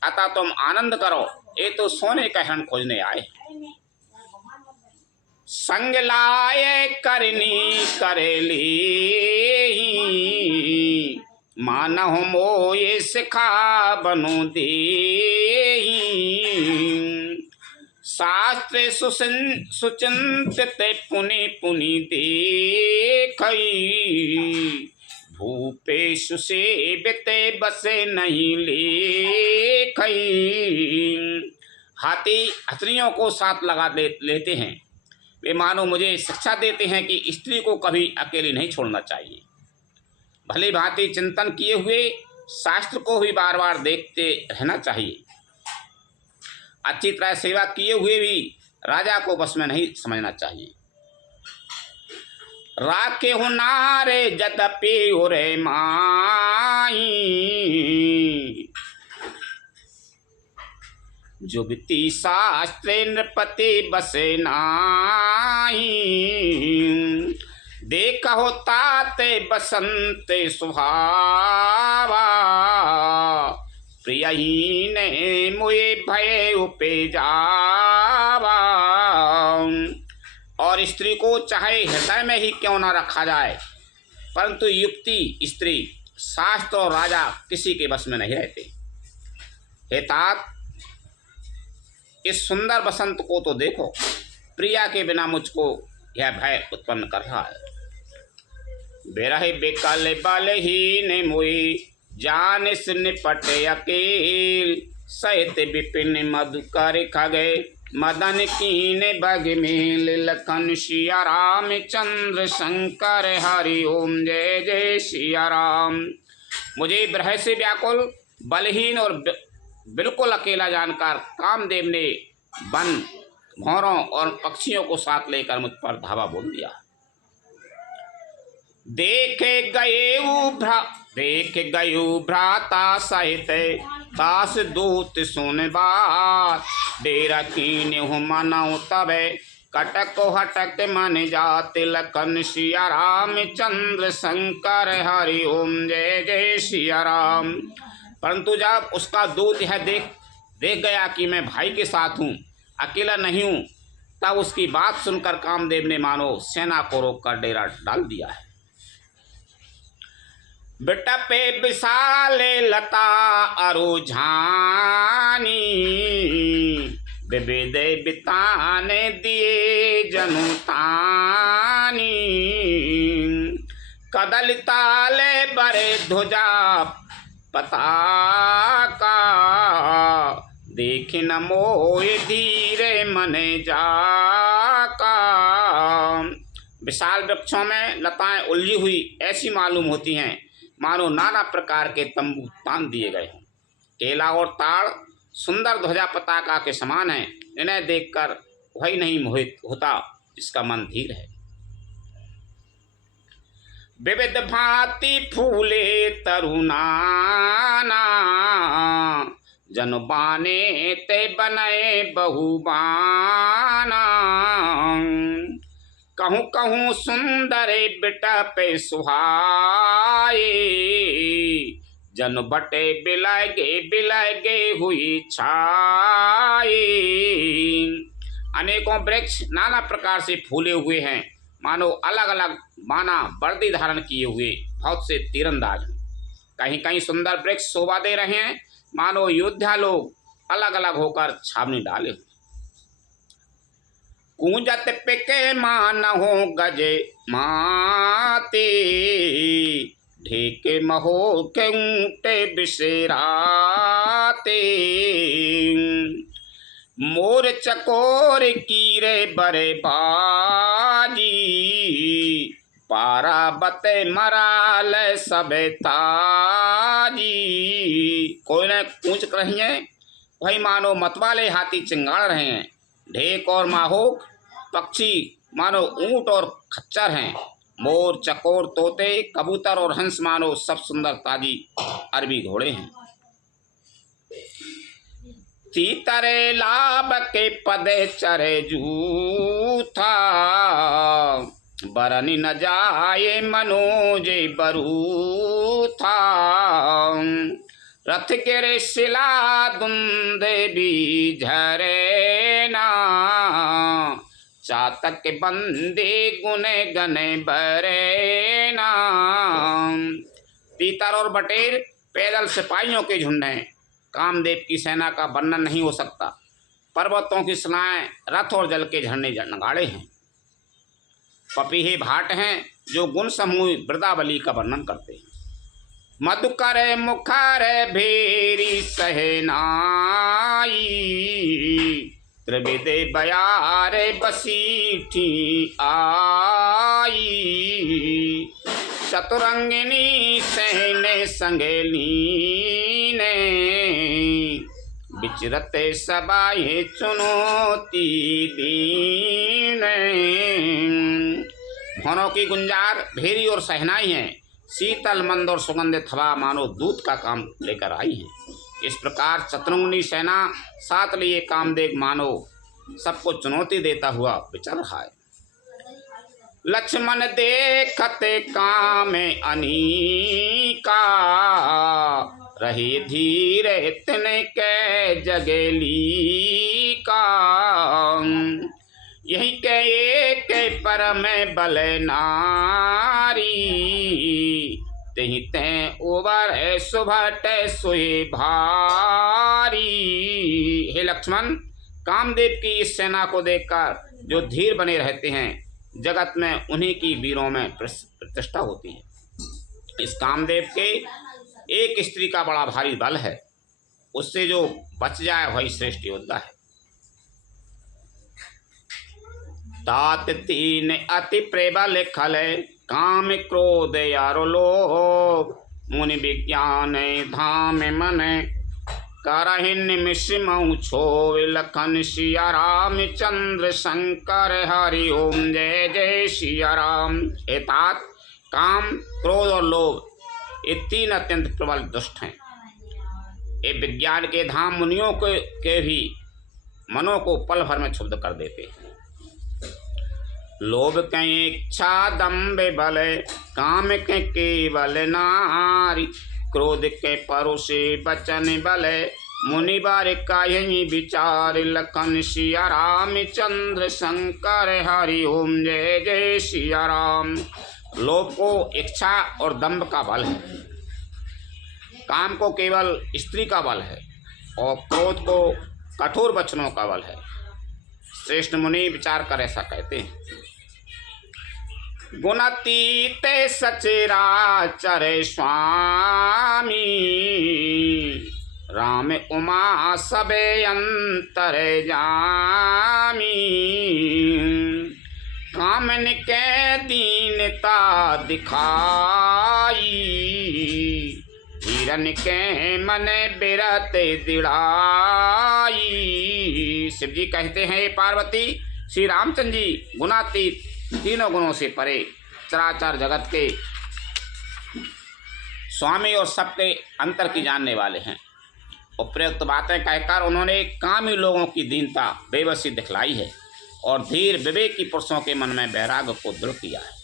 अतः तुम आनंद करो, ये तो सोने का हिरण खोजने आए। संग लाए करनी करेली। मानहु मोये सिखा बनु देही। शास्त्र सुचिंतित पुनि पुनि देखई। भूपेश सेविते बसे नहीं लेखई। हाथी हथनियों को साथ लगा लेते हैं। वे मानो मुझे शिक्षा देते हैं कि स्त्री को कभी अकेली नहीं छोड़ना चाहिए। भली भांति चिंतन किए हुए शास्त्र को भी बार बार देखते रहना चाहिए। अच्छी तरह सेवा किए हुए भी राजा को बस में नहीं समझना चाहिए। राखे हो नारे जदपि उरे माई। जुगति शास्त्र नृपति बसे नाई। देखो ताते बसंत सुहावा। प्रियहीन मुए भय उपे जावा। और स्त्री को चाहे हृदय में ही क्यों न रखा जाए, परंतु युक्ति स्त्री, शास्त्र और राजा किसी के बस में नहीं रहते। हे तात, इस सुंदर बसंत को तो देखो, प्रिया के बिना मुझको यह भय उत्पन्न कर रहा है। बेरह बेकल बलहीन मोई, जान से निपटे अकेल, सहित विपिन मधुकर खगे, मदन कीन बग मेल, लखन सिया राम चंद्र शंकर हरि ओम जय जय सिया राम। मुझे विरह से व्याकुल, बलहीन और बिल्कुल अकेला जानकर कामदेव ने वन, भौरों और पक्षियों को साथ लेकर मुझ पर धावा बोल दिया। देख गयु भ्राता सहित, दास दूत सुन बात, डेरा कीन हूँ मनाऊ तबे, कटक हटक मन जात, लखन सिया राम चंद्र शंकर हरि ओम जय जय सिया राम। परंतु जब उसका दूत यह देख गया कि मैं भाई के साथ हूँ, अकेला नहीं हूँ, तब उसकी बात सुनकर कामदेव ने मानो सेना को रोककर डेरा डाल दिया है। बिटपे विशाले लता अरु झानी, विविध बिताने दिए जनु तानी, कदल ताले बरे ध्वजा पताका, देख न मोय धीरे मने जाका। विशाल वृक्षों में लताएं उलझी हुई ऐसी मालूम होती हैं मानो नाना प्रकार के तंबू तान दिए गए हों। केला और ताड़ सुंदर ध्वजा पताका के समान हैं, इन्हें देखकर वही नहीं मोहित होता जिसका मन धीर है। विविध भांति फूले तरुणाना, जन बाने ते बने बहुबाना, कहूँ कहूँ सुंदर बिटपे सुहाए, जन बटे बिलगे हुई छाई। अनेकों वृक्ष नाना प्रकार से फूले हुए हैं, मानो अलग अलग बाना वर्दी धारण किए हुए बहुत से तीरंदाज हैं। कहीं कहीं सुंदर वृक्ष शोभा दे रहे हैं, मानो योद्धा लोग अलग अलग होकर छावनी डाले हुए। कूंजत पिके मान हो गजे माते, ढेके महो के ऊँटे बिसेराते, मोर चकोर कीरे बरे बाजी, पारा बते मराल सबे ताजी। कोई न कूंच कर रही है, वही मानो मतवाले हाथी चिंगाड़ रहे हैं। ढेक और माहोक पक्षी मानो ऊंट और खच्चर हैं। मोर चकोर तोते कबूतर और हंस मानो सब सुंदर ताजी अरबी घोड़े हैं। तीतरे लाभ के पदे चरे जूथा, बरनी न जाए मनोजे बरूथा, रथ गिरे शिला दुंदे भी झरे ना, चातक बंदे गुने गने बरे ना। तीतर और बटेर पैदल सिपाहियों के झुंड हैं। कामदेव की सेना का वर्णन नहीं हो सकता। पर्वतों की शिलाएं, रथ और जल के झरने नगाड़े हैं। पपीहे भाट हैं जो गुण समूह वृदावली का वर्णन करते हैं। मधुकर मुखर भेरी सहनाई, त्रिविधे बयारे बसीठी आई, चतुरंगिनी सहने संगेली ने, विचरते सबाए चुनौती दीने। भौरों की गुंजार, भेरी और सहनाई हैं। शीतल मंद और सुगंधित हवा मानो दूत का काम लेकर आई है। इस प्रकार चतुरंगिनी सेना साथ लिए कामदेव मानो सबको चुनौती देता हुआ विचर रहा है। लक्ष्मण देखते काम अनीका, रहे धीरे इतने के जगेली का, यही के एक पर में बल नारी, तही ते उबर सुभट सुई भारी। हे लक्ष्मण, कामदेव की इस सेना को देखकर जो धीर बने रहते हैं, जगत में उन्हीं की वीरों में प्रतिष्ठा होती है। इस कामदेव के एक स्त्री का बड़ा भारी बल है, उससे जो बच जाए वही श्रेष्ठ योद्धा है। तात तीन अति प्रबल खल, काम क्रोध यारो लोभ, मुनि विज्ञान धाम मन, करहिन निमिष मऊ छो। लखन सिया राम चंद्र शंकर हरि ओम, जय जय सिया राम। हे तात, काम क्रोध और लोभ ये तीन अत्यंत प्रबल दुष्ट हैं। ये विज्ञान के धाम मुनियों के भी मनों को पल भर में क्षुब्ध कर देते हैं। लोभ के इच्छा दम्भ बल, काम के केवल नारी, क्रोध के परोसे बचन बल, मुनि बार काहि विचार। लखन सिया राम चंद्र शंकर हरि ओम, जय जय सिया राम। लोभ को इच्छा और दंभ का बल है, काम को केवल स्त्री का बल है, और क्रोध को कठोर वचनों का बल है। श्रेष्ठ मुनि विचार कर ऐसा कहते हैं। गुणातीत सचराचर स्वामी, राम उमा सबे अंतर जामी। कामन के दीनता दिखाई, हिरन के मन बिरत दिड़ाई। शिव जी कहते हैं, पार्वती, श्री रामचंद्र जी गुणातीत, तीनों गुणों से परे, चराचर जगत के स्वामी और सबके अंतर की जानने वाले हैं। उपयुक्त बातें कहकर उन्होंने कामी लोगों की दीनता बेबसी दिखलाई है और धीर विवेकी पुरुषों के मन में वैराग्य को दृढ़ किया है।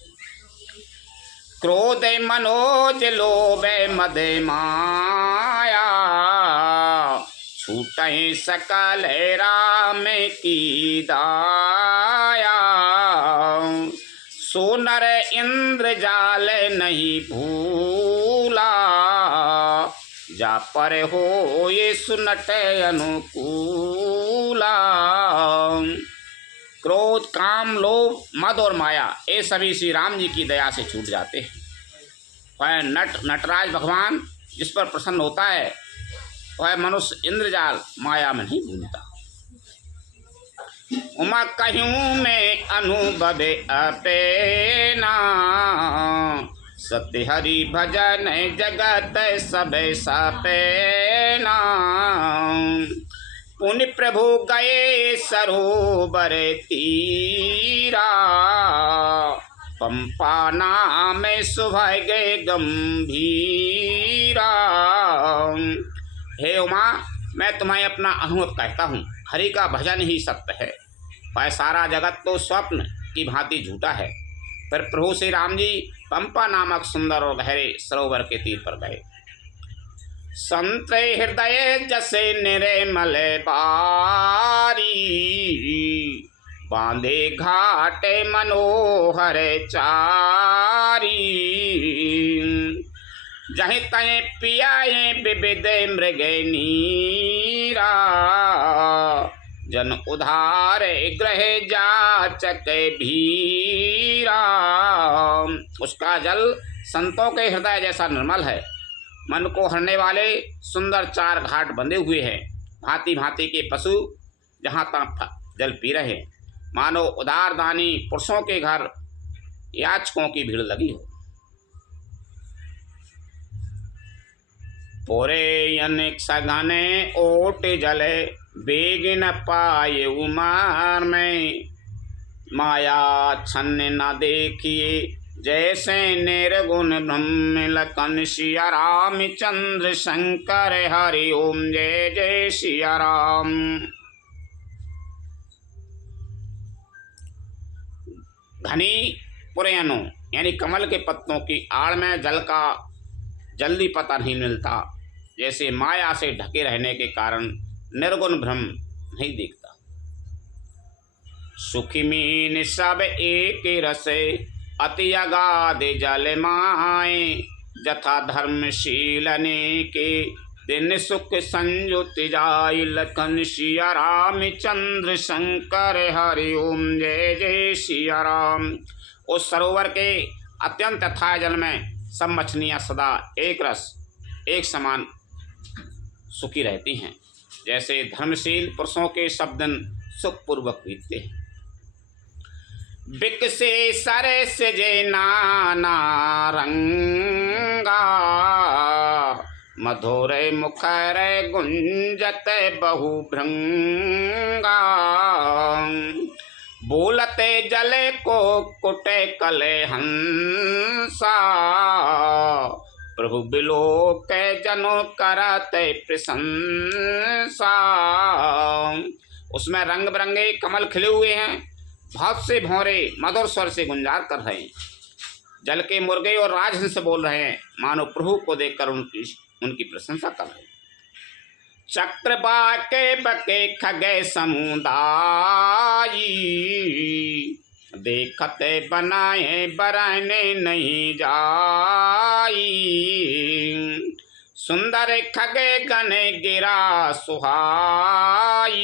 क्रोध मनोज लोभ मद माया, छूटे सकल राम की दाया। सोनर इंद्र जाल नहीं भूला, जा पर हो ये सुनट अनुकूला। क्रोध, काम, लोभ, मद और माया ये सभी श्री राम जी की दया से छूट जाते हैं। वह नटराज भगवान जिस पर प्रसन्न होता है, वह मनुष्य इंद्रजाल माया में नहीं भूलता। उमा कहूँ मैं अनुभव अपेना, सत्य हरि भजन जगत सब सपेना। पुण्य प्रभु गए सरोवर तीरा, पंपा नाम सुभय गए गंभीरा। हे उमा, मैं तुम्हें अपना अनुभव कहता हूँ। हरि का भजन ही सत्य है, वह सारा जगत तो स्वप्न की भांति झूठा है। फिर प्रभु श्री राम जी पंपा नामक सुंदर और गहरे सरोवर के तीर पर गए। संत हृदय जसे निर्मल बारी, बांधे घाटे मनोहर चारी। जहीं तहीं पियाए विविध मृग नीरा, जन उधार ग्रह जाचक भीरा। उसका जल संतों के हृदय जैसा निर्मल है। मन को हरने वाले सुंदर चार घाट बंधे हुए हैं। भांति भांति के पशु जहाँ तहाँ जल पी रहे, मानो उदार दानी पुरुषों के घर याचकों की भीड़ लगी हो। पोरे अनेक सघने ओट जले, बेग न पाए उमार में। माया छन्न न देखिए, जैसे निर्गुण ब्रह्म। लखन सिया राम चंद्र शंकर हरि ओम, जय जय सिया राम। घनी पुरैनो यानी कमल के पत्तों की आड़ में जल का जल्दी पता नहीं मिलता, जैसे माया से ढके रहने के कारण निर्गुण ब्रह्म नहीं दिखता। सुखी मीन सब एक रसे, अति अगाध जल माए। जथा धर्मशीलने के दिन सुख संयुत जाय। लखन सिया राम चंद्र शंकर हरि ओम जय जय सिया राम। उस सरोवर के अत्यंत अथाह जल में सब मछलियाँ सदा एक रस एक समान सुखी रहती हैं। जैसे धर्मशील पुरुषों के सब दिन सुखपूर्वक बीतते हैं। बिकसे सरस जे नाना रंगा, मधुर मुखर गुंजत बहु भृंगा। बोलते जले को कुटे कले हंसा, प्रभु बिलोक जनो करते प्रशंसा। उसमें रंग बिरंगे कमल खिले हुए हैं, बहुत से भौरे मधुर स्वर से गुंजार कर रहे हैं। जल के मुर्गे और राजहंस बोल रहे हैं, मानो प्रभु को देखकर उनकी प्रशंसा कर रहे हैं। चक्रवाके बके खगे समुदायी, देखते बनाए बराने नहीं जाई। सुंदर खगे गने गिरा सुहाई,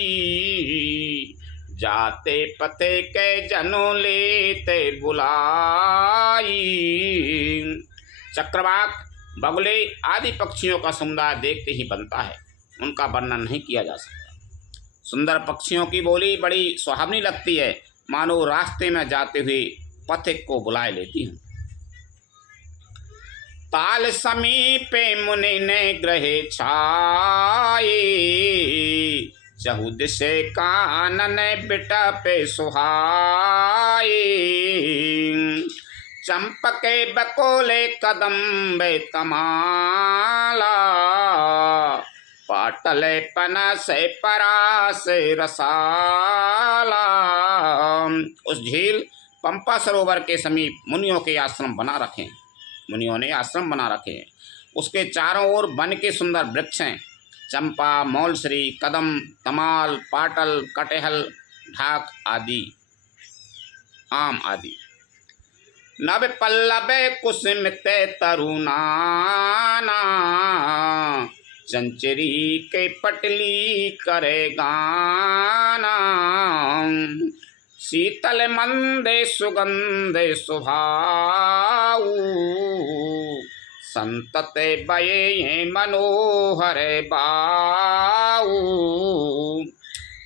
जाते पते के जनों लेते बुलाई। चक्रवाक, बगुले आदि पक्षियों का समुदाय देखते ही बनता है, उनका वर्णन नहीं किया जा सकता। सुंदर पक्षियों की बोली बड़ी सुहावनी लगती है, मानो रास्ते में जाते हुए पथिक को बुलाए लेती हूँ। ताल समीपे मुनि ने ग्रहे छाए, चहुद से कानन बिटा पे सुहाए। चंपके बकोले कदम्बे तमाला, पाटले पना से परा से रसाला। उस झील पंपा सरोवर के समीप मुनियों के आश्रम बना रखे, मुनियों ने आश्रम बना रखे हैं। उसके चारों ओर वन के सुंदर वृक्ष हैं, चंपा, मौलश्री, कदम, तमाल, पाटल, कटहल, ढाक आदि, आम आदि। नभ पल्लवे कुसुमिते तरुणाना, चंचरी के पटली करे गाना। शीतल मंदे सुगंधे सुभाऊ, संतते बये मनोहर बाऊ।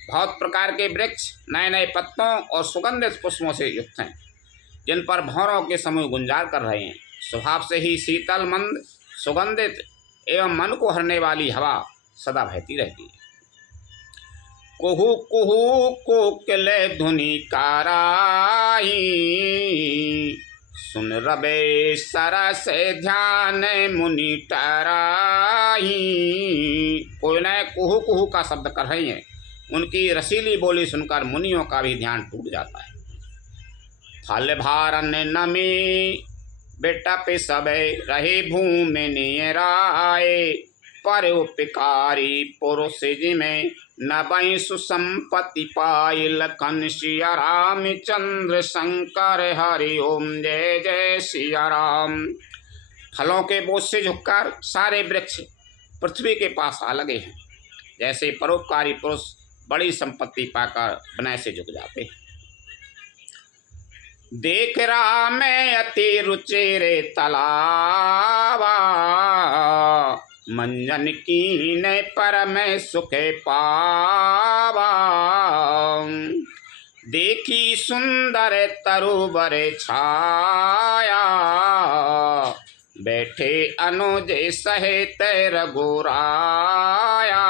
बहुत प्रकार के वृक्ष नए नए पत्तों और सुगंधित पुष्पों से युक्त हैं, जिन पर भौरों के समूह गुंजार कर रहे हैं। स्वभाव से ही शीतल मंद सुगंधित एवं मन को हरने वाली हवा सदा बहती रहती है। कुहू कुहू कोकिले धुनि काराई, सुन रबे सरस ध्यान मुनि टराई। कोई न कुहू कुहू का शब्द कर रही हैं, उनकी रसीली बोली सुनकर मुनियों का भी ध्यान टूट जाता है। फल भारन नमी बेटा पे सबे, रहे भूमि निराए। पर उपकारी पुरुष में नबई सुसंपत्ति पाई। लखन सिया राम चंद्र शंकर हरि ओम जय जय सिया राम। फलों के बोझ से झुककर सारे वृक्ष पृथ्वी के पास आ लगे हैं, जैसे परोपकारी पुरुष बड़ी संपत्ति पाकर विनय से झुक जाते हैं। देख राम अति रुचिरे तलावा, मंजन कीने परम सुखे पावा। देखी सुंदर तरुबर छाया, बैठे अनुज सहित रघुराया।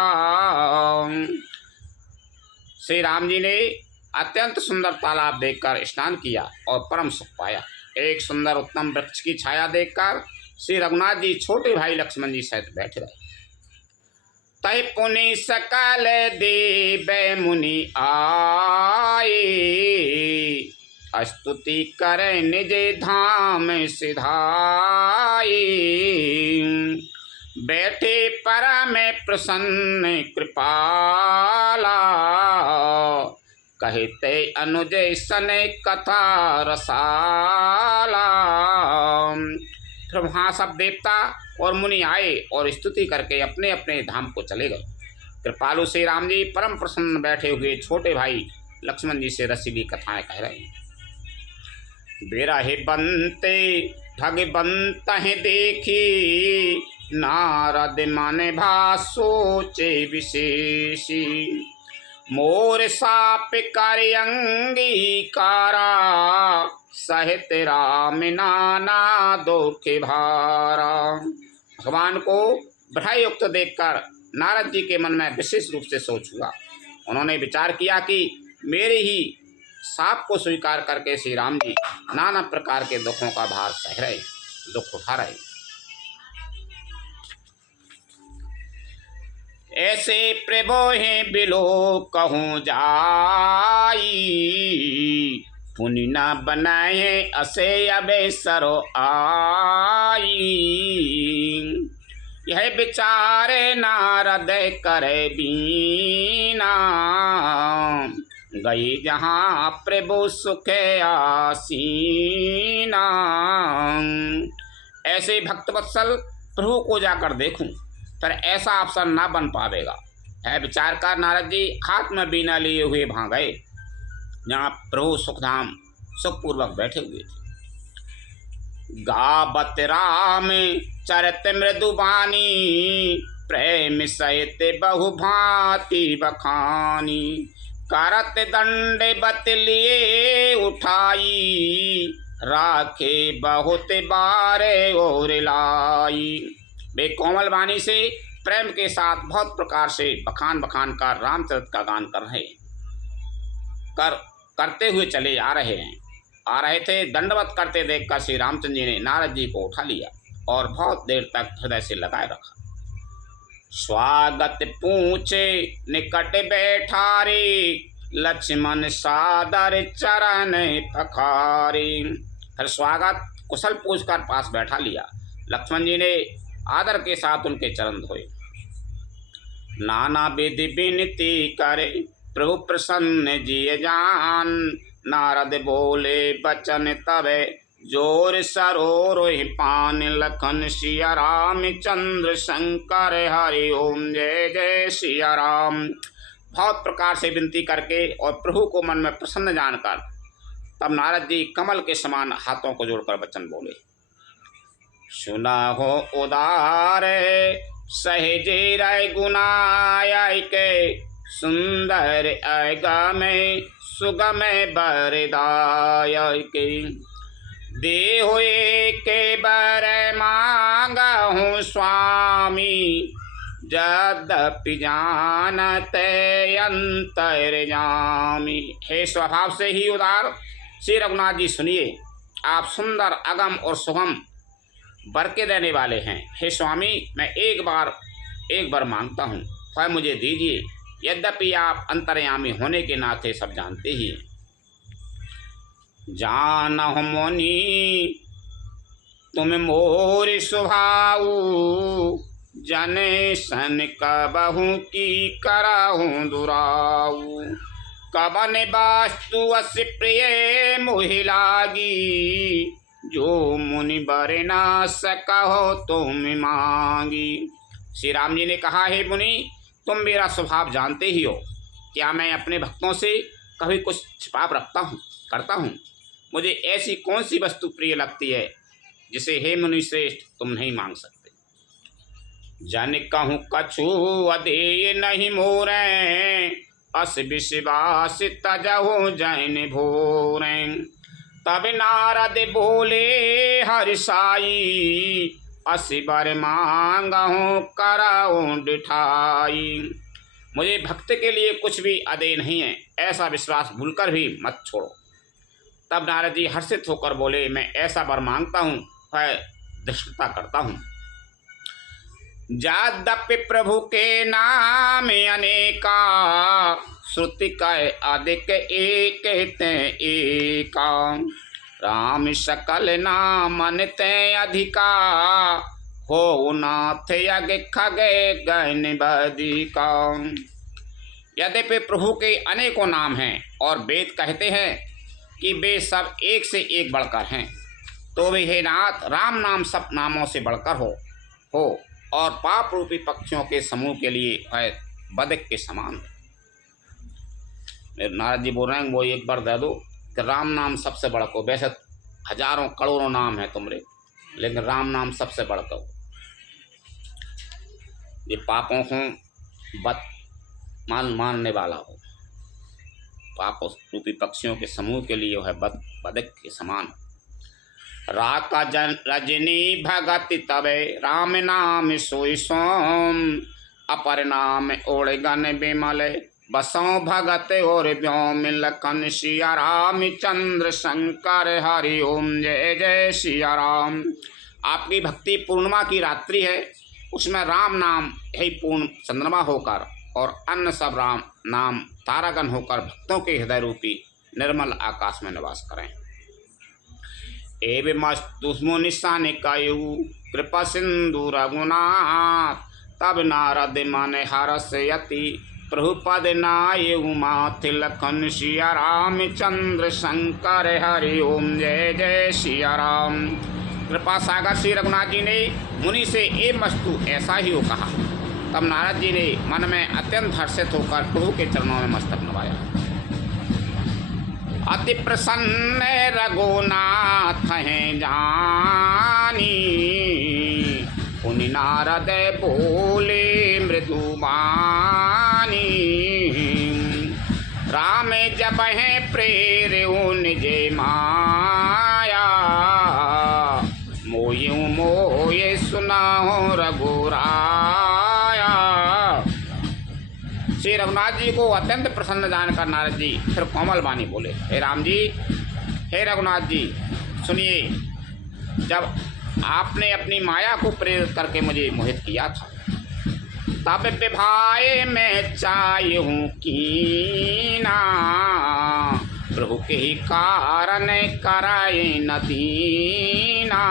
श्री राम जी ने अत्यंत सुंदर तालाब देखकर स्नान किया और परम सुख पाया। एक सुंदर उत्तम वृक्ष की छाया देखकर श्री रघुनाथ जी छोटे भाई लक्ष्मण जी सहित बैठ गए। तय पुनि सकल देव मुनि आए, स्तुति करे निज धाम सिधाई। बैठे परम प्रसन्न कृपाला, कहते अनुज सने कथा रसाला। फिर वहाँ सब देवता और मुनि आए और स्तुति करके अपने अपने धाम को चले गए। कृपालु श्री राम जी परम प्रसन्न बैठे हुए छोटे भाई लक्ष्मण जी से रसीली कथाएं कह रहे हैं। बिरहे बनते भगवंत देखी, नारद मन भा सोचे विशेषी। मोर साप कर अंगीकारा, सहित राम नाना दुख भारा। भगवान को भययुक्त देखकर नारद जी के मन में विशेष रूप से सोच हुआ। उन्होंने विचार किया कि मेरे ही साप को स्वीकार करके श्री राम जी नाना प्रकार के दुखों का भार सह रहे, दुख उठा रहे। ऐसे प्रभु हैं बिलो कहूँ जाई, पुनि न बनाए असे अबे सरो आई। यह विचारे नारद करे बीना, गई जहाँ प्रभु सुख आसीना। ऐसे भक्तवत्सल प्रभु को जाकर देखूं, पर ऐसा अवसर ना बन पावेगा। है विचार कर नारद जी हाथ में बीना लिए हुए भाग गए जहाँ प्रभु सुखधाम सुखपूर्वक बैठे हुए थे। गावत राम चरत मृदुबानी, प्रेम सहित बहु भांति बखानी। करत दंड बत लिए उठाई, राखे बहुत बारे और लाई। वे कोमल वाणी से प्रेम के साथ बहुत प्रकार से बखान कर रामचरित का गान करते हुए चले आ रहे थे। दंडवत करते देखकर श्री रामचंद्र जी ने नारद जी को उठा लिया और बहुत देर तक हृदय से लगाए रखा। स्वागत पूछे निकट बैठारे, लक्ष्मण सादर चरण पखारे। फिर स्वागत कुशल पूछकर पास बैठा लिया। लक्ष्मण जी ने आदर के साथ उनके चरण धोए। नाना विधि विनती करे, प्रभु प्रसन्न जिय जान। नारद बोले बचन तबे, जोर सरोरोहि पान। लखन सिया राम चंद्र शंकर हरि ओम जय जय सिया राम। बहुत प्रकार से विनती करके और प्रभु को मन में प्रसन्न जानकर तब नारद जी कमल के समान हाथों को जोड़कर वचन बोले। सुना हो उदार सहजे रय गुनाय के, सुंदर अगम सुगम बरदाय के। देहो के बर मांगा हूँ स्वामी, यद्यपि जानत अंतर्यामी। हे स्वभाव से ही उदार श्री रघुनाथ जी सुनिए, आप सुंदर अगम और सुगम वर के देने वाले हैं। हे स्वामी, मैं एक बार मांगता हूँ, वह मुझे दीजिए। यद्यपि आप अंतर्यामी होने के नाते सब जानते ही। जानहु मुनि तुम मोर स्वभाव, जने सन कबहु की कराहूँ दुराऊ। कबन वास्तु अस प्रिय मोहि लागी, जो मुनि बर ना सकहो तुम मांगी। श्री राम जी ने कहा, हे मुनि, तुम मेरा स्वभाव जानते ही हो। क्या मैं अपने भक्तों से कभी कुछ छिपा करता हूँ? मुझे ऐसी कौन सी वस्तु प्रिय लगती है जिसे हे मुनि श्रेष्ठ तुम नहीं मांग सकते। जन कहूँ कछु अधेय नहीं मोरे, अस विश्वास तजहु जैन भोरे। तब नारद बोले हर्षाई, असी बर मांगहूँ कराऊँ डिठाई। मुझे भक्त के लिए कुछ भी अदेय नहीं है, ऐसा विश्वास भूलकर भी मत छोड़ो। तब नारद जी हर्षित होकर बोले, मैं ऐसा वर मांगता हूँ, वह धृष्टता करता हूँ। यद्यपि प्रभु के नाम अनेका, श्रुति कहे अधिक एक एका। राम सकल नामन ते अधिका, हो नाथ यज्ञ खगे गण बदिका। यद्यपि प्रभु के अनेकों नाम हैं और वेद कहते हैं कि वे सब एक से एक बढ़कर हैं, तो वे हे नाथ राम नाम सब नामों से बढ़कर हो और पाप रूपी पक्षियों के समूह के लिए है बदक के समान। नारद जी बोल रहे हैं वो एक बार दे दो कि राम नाम सबसे बढ़कर, वैसे हजारों करोड़ों नाम है तुम्हारे, लेकिन राम नाम सबसे बढ़कर। ये पापों को मारने वाला हो, पाप रूपी पक्षियों के समूह के लिए है बदक के समान। राका जन रजनी भगति तबे राम नाम सोई सोम, अपर नाम ओढ़ गन बिमल बसों भगत और व्योम, लखन सिया राम चंद्र शंकर हरि ओम, जय जय सिया राम। आपकी भक्ति पूर्णिमा की रात्रि है, उसमें राम नाम ही पूर्ण चंद्रमा होकर और अन्य सब राम नाम तारागण होकर भक्तों के हृदय रूपी निर्मल आकाश में निवास करें। एवं मस्तुस्मो निशान कायु कृपा सिंधु रघुनाथ, तब नारद मन हरस यति प्रभुपद नाय उमाथ, लखन सिया राम चंद्र शंकर हरि ओम, जय जय सिया राम। कृपा सागर श्री रघुनाथ जी ने मुनि से ए मस्तु ऐसा ही हो कहा। तब नारद जी ने मन में अत्यंत हर्षित होकर प्रभु के चरणों में मस्तक नवाया। अति प्रसन्न रघुनाथ हैं जानी, उनि नारद बोले मृदुबानी, राम जब है प्रेर निजे माया, मोयू मोये सुनाओ रघुराया। श्री रघुनाथ जी को अत्यंत प्रसन्न जानकर नारद जी फिर कोमल वाणी बोले, हे राम जी, हे रघुनाथ जी सुनिए, जब आपने अपनी माया को प्रेरित करके मुझे मोहित किया था, तब विभाए मैं चाहे हूँ कीना, प्रभु के ही कारण कराए न दीना।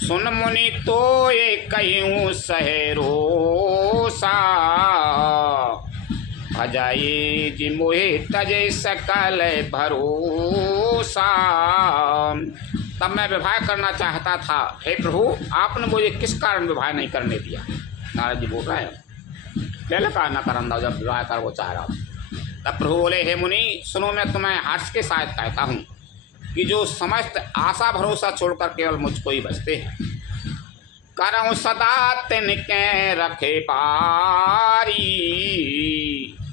सुन मुनि तो ये कहूँ सहरोसा, भजाए जी मोहे तजे सकल भरोसा। तब मैं विवाह करना चाहता था, हे प्रभु आपने मुझे किस कारण विवाह नहीं करने दिया। नारद जी बोल रहे हैं पहले कहा न करंदा जब विवाह कर वो चाह रहा। तब प्रभु बोले, हे मुनि सुनो, मैं तुम्हें हर्ष के साथ कहता हूँ कि जो समस्त आशा भरोसा छोड़कर केवल मुझको ही बचते हैं, करऊँ सदा तिनके रखे पारी,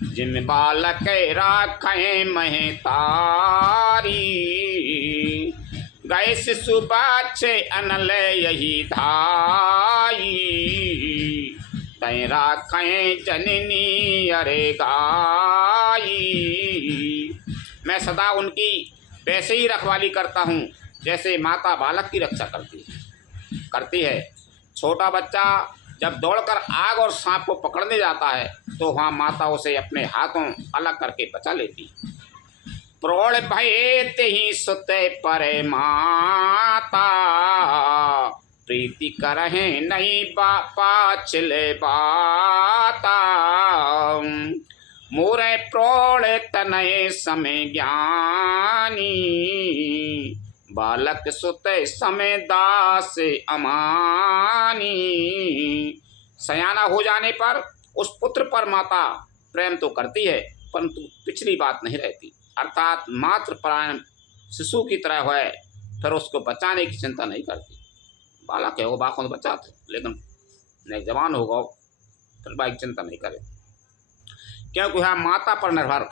जिम बालक राखे महतारी, गए शिशु बच्चे अनल यही धाई, तय राखें जननी अरे गाई। मैं सदा उनकी वैसे ही रखवाली करता हूँ जैसे माता बालक की रक्षा करती है। छोटा बच्चा जब दौड़कर आग और सांप को पकड़ने जाता है तो वहाँ माता उसे अपने हाथों अलग करके बचा लेती। प्रौढ़ भये तेहि सुते परे माता, प्रीति करहे नहीं पाछले बाता, मोरे प्रौढ़ तनय समय ज्ञानी, बालक सुते समय दास अमानी। सयाना हो जाने पर उस पुत्र पर माता प्रेम तो करती है परंतु पिछली बात नहीं रहती, अर्थात मात्र प्राण शिशु की तरह है, फिर उसको बचाने की चिंता नहीं करती। बालक है वो बाकों तो बचाते, लेकिन नहीं जवान होगा फिर बाकी चिंता नहीं करे, क्योंकि वह माता पर निर्भर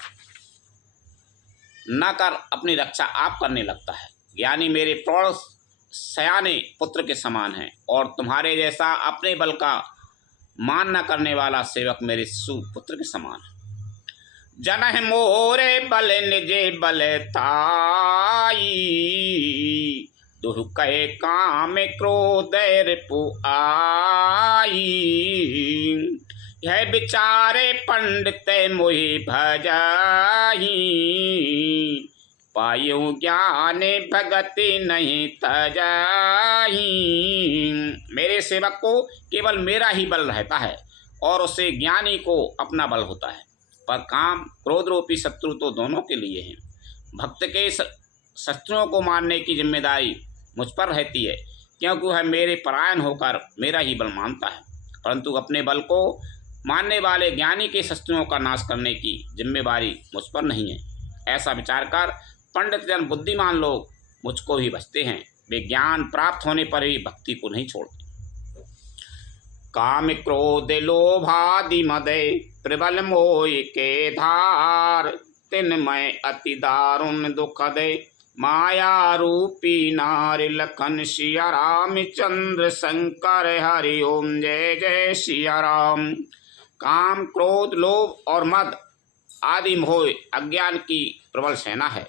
न कर अपनी रक्षा आप करने लगता है। यानी मेरे प्रौढ़ सयाने पुत्र के समान हैं और तुम्हारे जैसा अपने बल का मान न करने वाला सेवक मेरे शिशु पुत्र के समान है। जनह मोरे बल निजे बल ताई, दुह कहे काम क्रोध रिपु आई, यह बिचारे पंडित मोहि भजाही, पायो ज्ञान भगति नहीं तजाही। मेरे सेवक को केवल मेरा ही बल रहता है और उसे ज्ञानी को अपना बल होता है। पर काम क्रोध रूपी शत्रु तो दोनों के लिए हैं। भक्त के शत्रुओं को मारने की जिम्मेदारी मुझ पर रहती है, क्योंकि वह मेरे परायण होकर मेरा ही बल मानता है। परंतु अपने बल को मानने वाले ज्ञानी के शत्रुओं का नाश करने की जिम्मेदारी मुझ पर नहीं है। ऐसा विचार कर पंडित जन बुद्धिमान लोग मुझको ही भजते हैं। वे ज्ञान प्राप्त होने पर ही भक्ति को नहीं छोड़ते। काम क्रोध लोभादि मदे प्रबल मोह के धार, तिनमय अति दारुण दुख दे माया रूपी नारी लखन सिया रामचंद्र शंकर हरि ओम जय जय सिया राम। काम क्रोध लोभ और मद आदि मोह अज्ञान की प्रबल सेना है।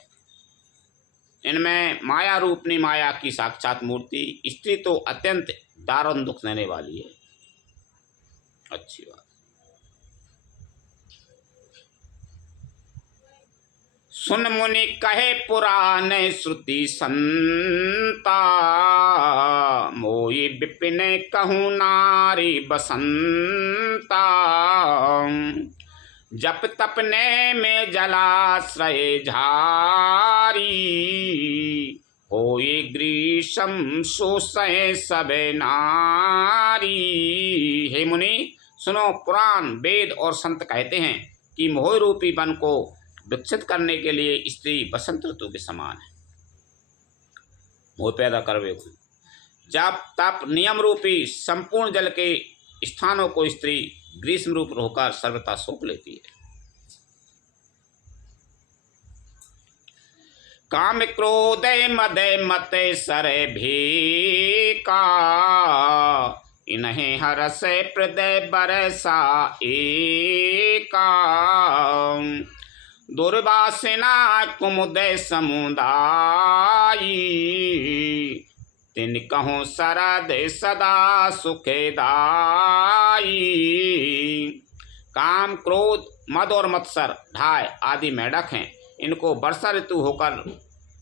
इनमें माया रूपनी माया की साक्षात मूर्ति स्त्री तो अत्यंत दारुण दुख देने वाली है। अच्छी बात। सुन मुनि कहे पुराण श्रुति संता, मोहि विपिन कहूँ नारी बसंता। जप तपने में जलाश्रय झारी, होए ग्रीष्म शोषय सबे नारी। हे मुनि सुनो, पुराण वेद और संत कहते हैं कि मोह रूपी वन को विकसित करने के लिए स्त्री बसंत ऋतु के समान है। मोह पैदा करवे को जप तप नियम रूपी संपूर्ण जल के स्थानों को स्त्री ग्रीष्म रूप होकर सर्वथा सोख लेती है। काम क्रोध मद मत सर भीका, इन्हें हरस हृदय बरसा एका। दुर्वासना कुमुदय समुदायी, तिन कहूँ शरद सदा सुखेदाई। काम क्रोध मद और मत्सर ढाय आदि मेढक हैं। इनको वर्षा ऋतु होकर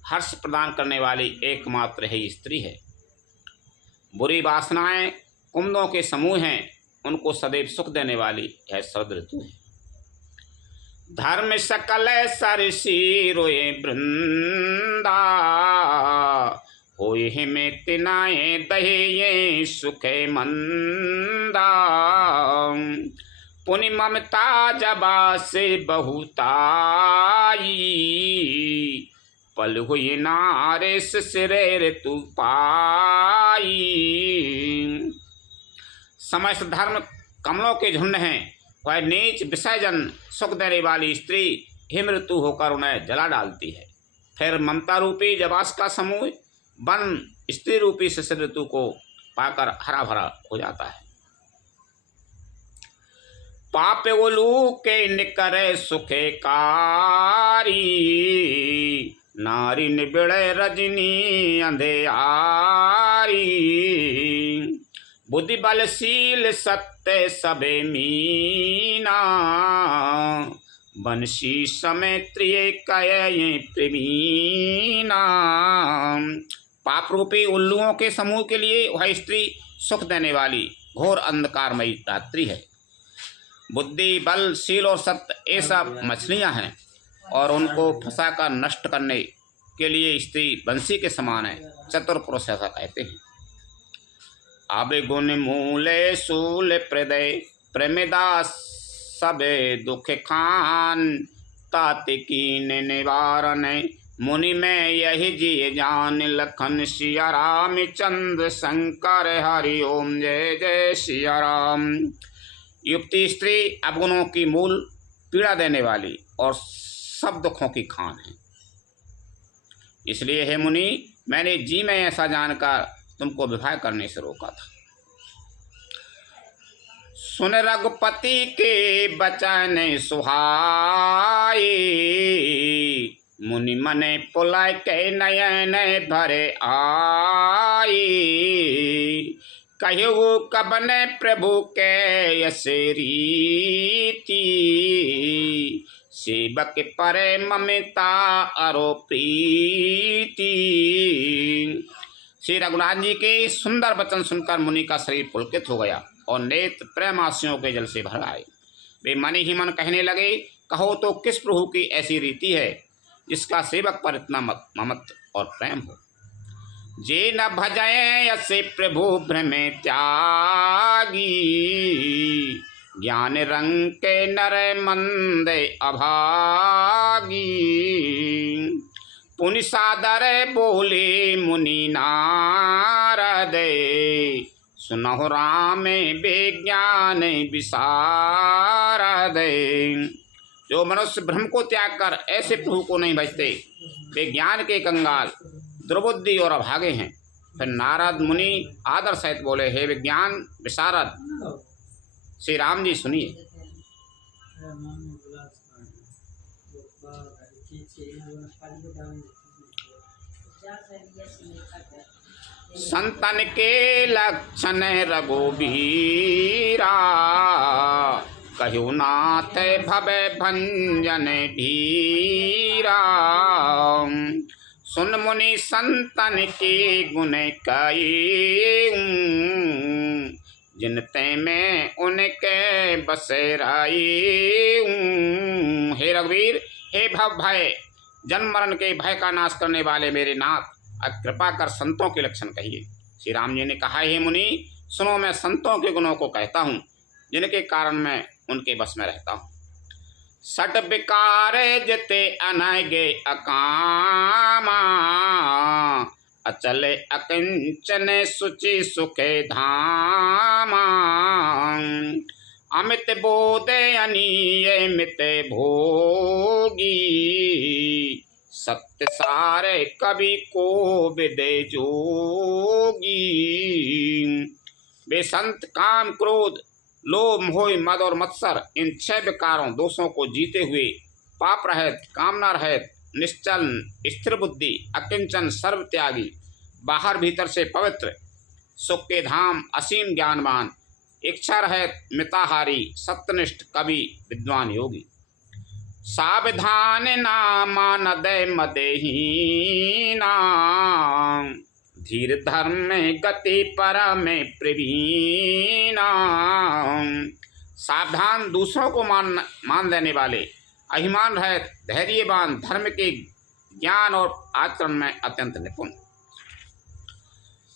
हर्ष प्रदान करने वाली एकमात्र है स्त्री है। बुरी वासनाएं कुमुदों के समूह हैं, उनको सदैव सुख देने वाली है शरद ऋतु है। धर्म सकल सरसी रोए वृंदा, होए में तिनाए दहे सुखे मंदा। पुनि ममता जबा से बहुताई, पल हुई नारेस सिरे ऋतु पाई। समस्त धर्म कमलों के झुंड हैं। वह नीच विषयजन सुख देने वाली स्त्री हिम ऋतु होकर उन्हें जला डालती है। फिर ममता रूपी जबास का समूह वन स्त्री रूपी शिशिर ऋतु को पाकर हरा भरा हो जाता है। पाप उलू के निकरे सुखे कारी, नारी निबिड़े रजनी अंधेयारी। बुद्धि बलशील सत्य सबे मीना, बंशी समय त्रिय कये प्रेमीना। पाप रूपी उल्लुओं के समूह के लिए वह स्त्री सुख देने वाली घोर अंधकारमयी रात्रि है। बुद्धि बल शील और सत्य ये सब मछलियां हैं और उनको फंसाकर नष्ट करने के लिए स्त्री बंसी के समान है। चतुर पुरुष ऐसा कहते हैं। आबे गुण मूले शूल प्रदय प्रेमिदास सबे दुख खान। तातिकीन निवारण मुनि में यही जी जान। लखन सिया रामचंद्र शंकर हरि ओम जय जय सिया राम। युक्ति स्त्री अवगुणों की मूल पीड़ा देने वाली और सब दुखों की खान है। इसलिए हे मुनि, मैंने जी में ऐसा जानकर तुमको विवाह करने से रोका था। सुन रघुपति के बचन सुहाए, मुनि मने पुलय के नयन भरे आए। कहु कबन प्रभु के यश रीति, सेवक परे ममता अरो प्रीति। श्री रघुनाथ जी के सुंदर वचन सुनकर मुनि का शरीर पुलकित हो गया और नेत्र प्रेमासियों के जल से भर आए। वे मन ही मन कहने लगे, कहो तो किस प्रभु की ऐसी रीति है जिसका सेवक पर इतना ममत्व और प्रेम हो। जे न भजय यसे प्रभु भ्रमे त्यागी, ज्ञान रंग के नर मंद अभागी। पुनि सादर बोले मुनि नारद, सुनहु राम विज्ञान विशारद। जो मनुष्य ब्रह्म को त्याग कर ऐसे प्रभु को नहीं भजते, वे ज्ञान के कंगाल, दुर्बुद्धि और अभागे हैं। फिर नारद मुनि आदर सहित बोले, हे विज्ञान विशारद श्री राम जी सुनिए। संतन के लक्षण रघुबीरा, कहु नाथ भव भंजन धीरा। सुन मुनि संतन के गुण कई, जिनते में उनके बसेराई। हे रघुवीर, हे भव भय, जन्म मरण के भय का नाश करने वाले मेरे नाथ, अब कृपा कर संतों के लक्षण कहिए। श्री राम जी ने कहा, हे मुनि सुनो, मैं संतों के गुणों को कहता हूँ, जिनके कारण मैं उनके बस में रहता हूँ। सट विकार जते अनगे अकामा, अचल अकिंचन सुचि सुखे धामा। अमित बोधे अनीय मित भोगी, सत्य सारे कवि को विदे जोगी। वे संत काम क्रोध लोभ मोह मद और मत्सर, इन 6 विकारों दोषों को जीते हुए पाप रहित, कामना रहित, निश्चल, स्थिर बुद्धि, अकिंचन, सर्व त्यागी, बाहर भीतर से पवित्र, सुख के धाम, असीम ज्ञानवान, इच्छा रहित, मिताहारी, सत्यनिष्ठ, कवि, विद्वान, योगी। सावधान नामा नदय मदेहीना, धीर धर्म गति परम प्रवीणा। सावधान, दूसरों को मान देने वाले, अभिमान रहित, धैर्यवान, धर्म के ज्ञान और आचरण में अत्यंत निपुण।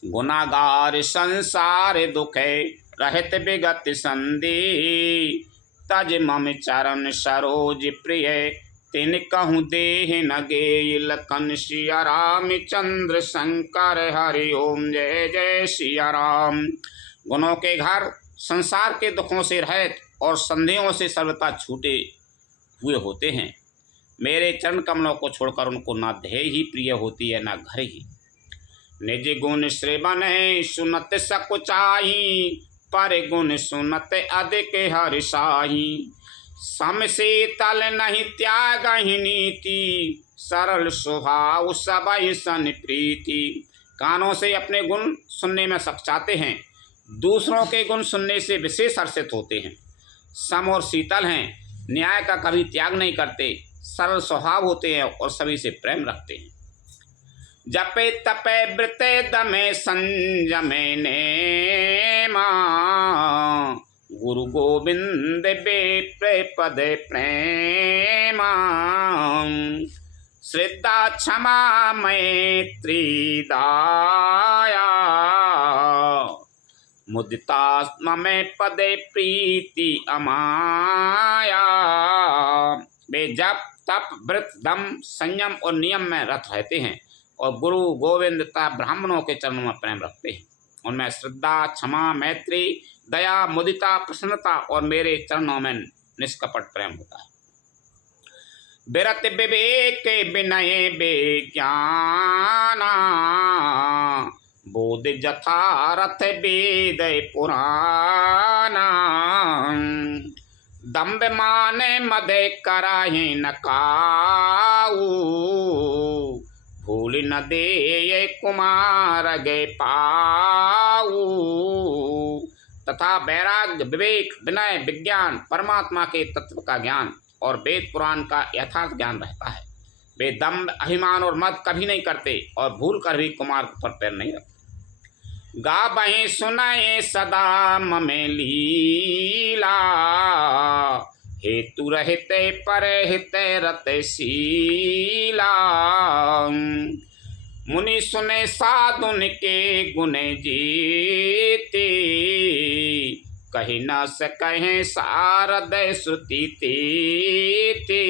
गुनागार संसार दुखे रहित विगत संधि, तज मम चरण सरोज प्रिय, तिन कहूँ देह न गे लखन। सिया राम चंद्र शंकर हरि ओम, जय जय सिया राम। गुणों के घर संसार के दुखों से रहित और संदेहों से सर्वथा छूटे हुए होते हैं। मेरे चरण कमलों को छोड़कर उनको ना देह ही प्रिय होती है, ना घर ही। निज गुण श्रवण सुनत सकुचाही, पर गुण सुनत अधिक हर्षाही। सम शीतल नहीं त्याग नीति, सरल स्वभाव सबई सन प्रीति। कानों से अपने गुण सुनने में सकचाते हैं, दूसरों के गुण सुनने से विशेष हर्षित होते हैं। सम और शीतल हैं, न्याय का कभी त्याग नहीं करते, सरल स्वभाव होते हैं और सभी से प्रेम रखते हैं। जपे तपे व्रते दमे संयमे नेमा, गुरु गोविंद विप्र पद प्रेमा। श्रद्धा क्षमा मैत्री दाया, मुदिता ममे पदे प्रीति अमाया। वे जप तप व्रत दम संयम और नियम में रत रहते हैं और गुरु गोविंद तथा ब्राह्मणों के चरणों में प्रेम रखते हैं। उनमें श्रद्धा, क्षमा, मैत्री, दया, मुदिता, प्रसन्नता और मेरे चरणों में निष्कपट प्रेम होता है। विरत विवेक विनय विज्ञाना, बोध जथारथ वेद पुराना। दम्भ मान मद कराहि न काऊ, भूल न दे कुमार गे पाऊ। तथा वैराग्य, विवेक, विनय, विज्ञान, परमात्मा के तत्व का ज्ञान और वेद पुराण का यथार्थ ज्ञान रहता है। वे दम्भ, अभिमान और मद कभी नहीं करते और भूल कर भी कुमार पर पैर नहीं रखते। गावहीं सुनाए सदा मम लीला। हेतु रहते परहित रतशीला। मुनि सुने साधुन के गुण जीते। कही न सकहें सारद श्रुति ते।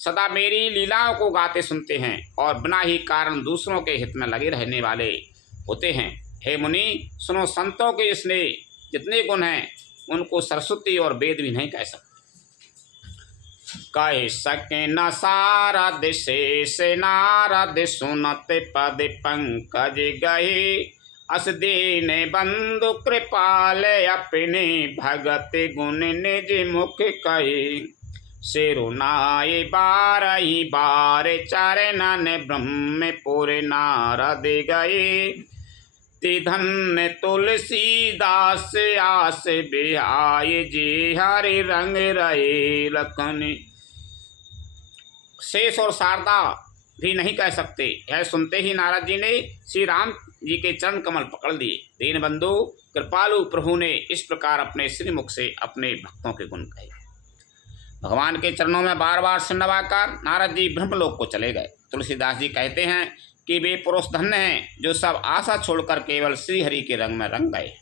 सदा मेरी लीलाओं को गाते सुनते हैं और बिना ही कारण दूसरों के हित में लगे रहने वाले होते हैं। हे मुनि सुनो, संतों के इसने जितने गुण हैं उनको सरस्वती और वेद भी नहीं कह सकते। कह सके न सारद शेष नारद सुनत पद पंकज गए। अस दीन बंधु कृपाल अपने भगत गुण निज मुख कहे। सिरुनाए बारही बार चरणन ब्रह्मपुर नारद गए। धन्य तुलसीदास आस बिहाय जी हरि रंग रहे लखन। शेष और शारदा भी नहीं कह सकते। यह सुनते ही नारद जी ने श्री राम जी के चरण कमल पकड़ लिए। दीनबंधु कृपालु प्रभु ने इस प्रकार अपने श्रीमुख से अपने भक्तों के गुण कहे। भगवान के चरणों में बार बार सिर नवाकर नारद जी ब्रह्मलोक को चले गए। तुलसीदास जी कहते हैं कि वे पुरुष धन्य हैं जो सब आशा छोड़कर केवल श्री हरि के रंग में रंग गए।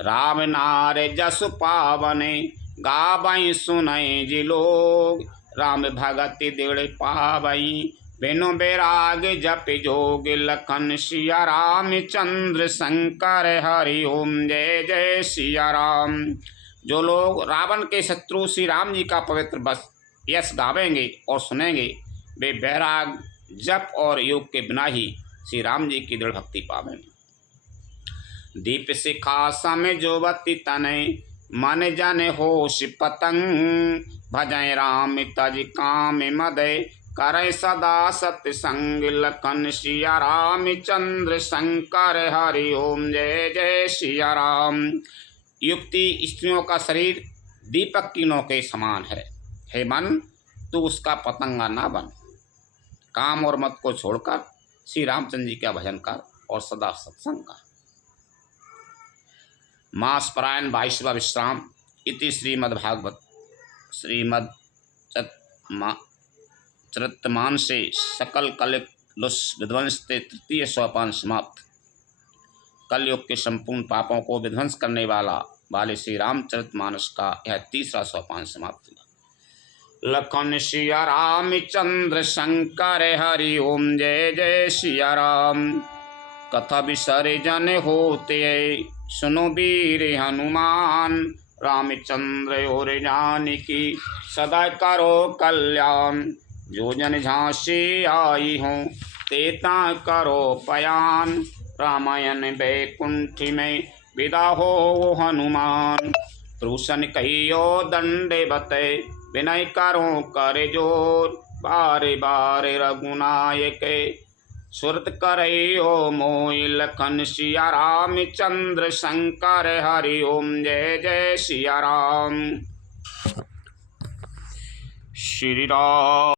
राम नार जसु पावने गावई सुनई जी लोग। राम भगति दृढ़ पावई बिनु बैराग जप जोग। लखन सिया राम चंद्र शंकर हरि ओम जय जय सिया राम। जो लोग रावण के शत्रु श्री राम जी का पवित्र बस यश गावेंगे और सुनेंगे, वे बैराग जप और योग के बिना ही श्री राम जी की दृढ़ भक्ति पावेंगे। दीप शिखा सम जोवती तनय मन जन होश पतंग। भजय राम तज काम मदय करय सदा सत्संग। लखन सिया राम चंद्र शंकर हरि ओम जय जय सिया राम। युक्ति स्त्रियों का शरीर दीपक की नोक के समान है। हे मन, तू उसका पतंगा ना बन। काम और मत को छोड़कर श्री रामचंद्र जी का भजन कर और सदा सत्संग कर। मास परायण 22वां विश्राम इति श्रीमद्भागवत चरितमानसे सकल कलिलुष विध्वंसते तृतीय सोपान समाप्त। कलयुग के संपूर्ण पापों को विध्वंस करने वाले श्री रामचरितमानस का यह तीसरा सोपान समाप्त हुआ। लखन सिया राम चंद्र शंकर हरि ओम जय जय सिया राम। कथा विसरे जन होते सुनो वीर हनुमान। रामचंद्र और जानकी सदा करो कल्याण। जो जन झांसी आई हो तेता करो पयान। रामायण बैकुंठी में विदा हो हनुमान। त्रुसन कहियो दंडे बते विनय करो कर जोर। बारे बारे रघुनायक सुरत करयो मोय। लखन सिया राम चंद्र शंकर हरि ओम जय जय सिया राम। श्री राम।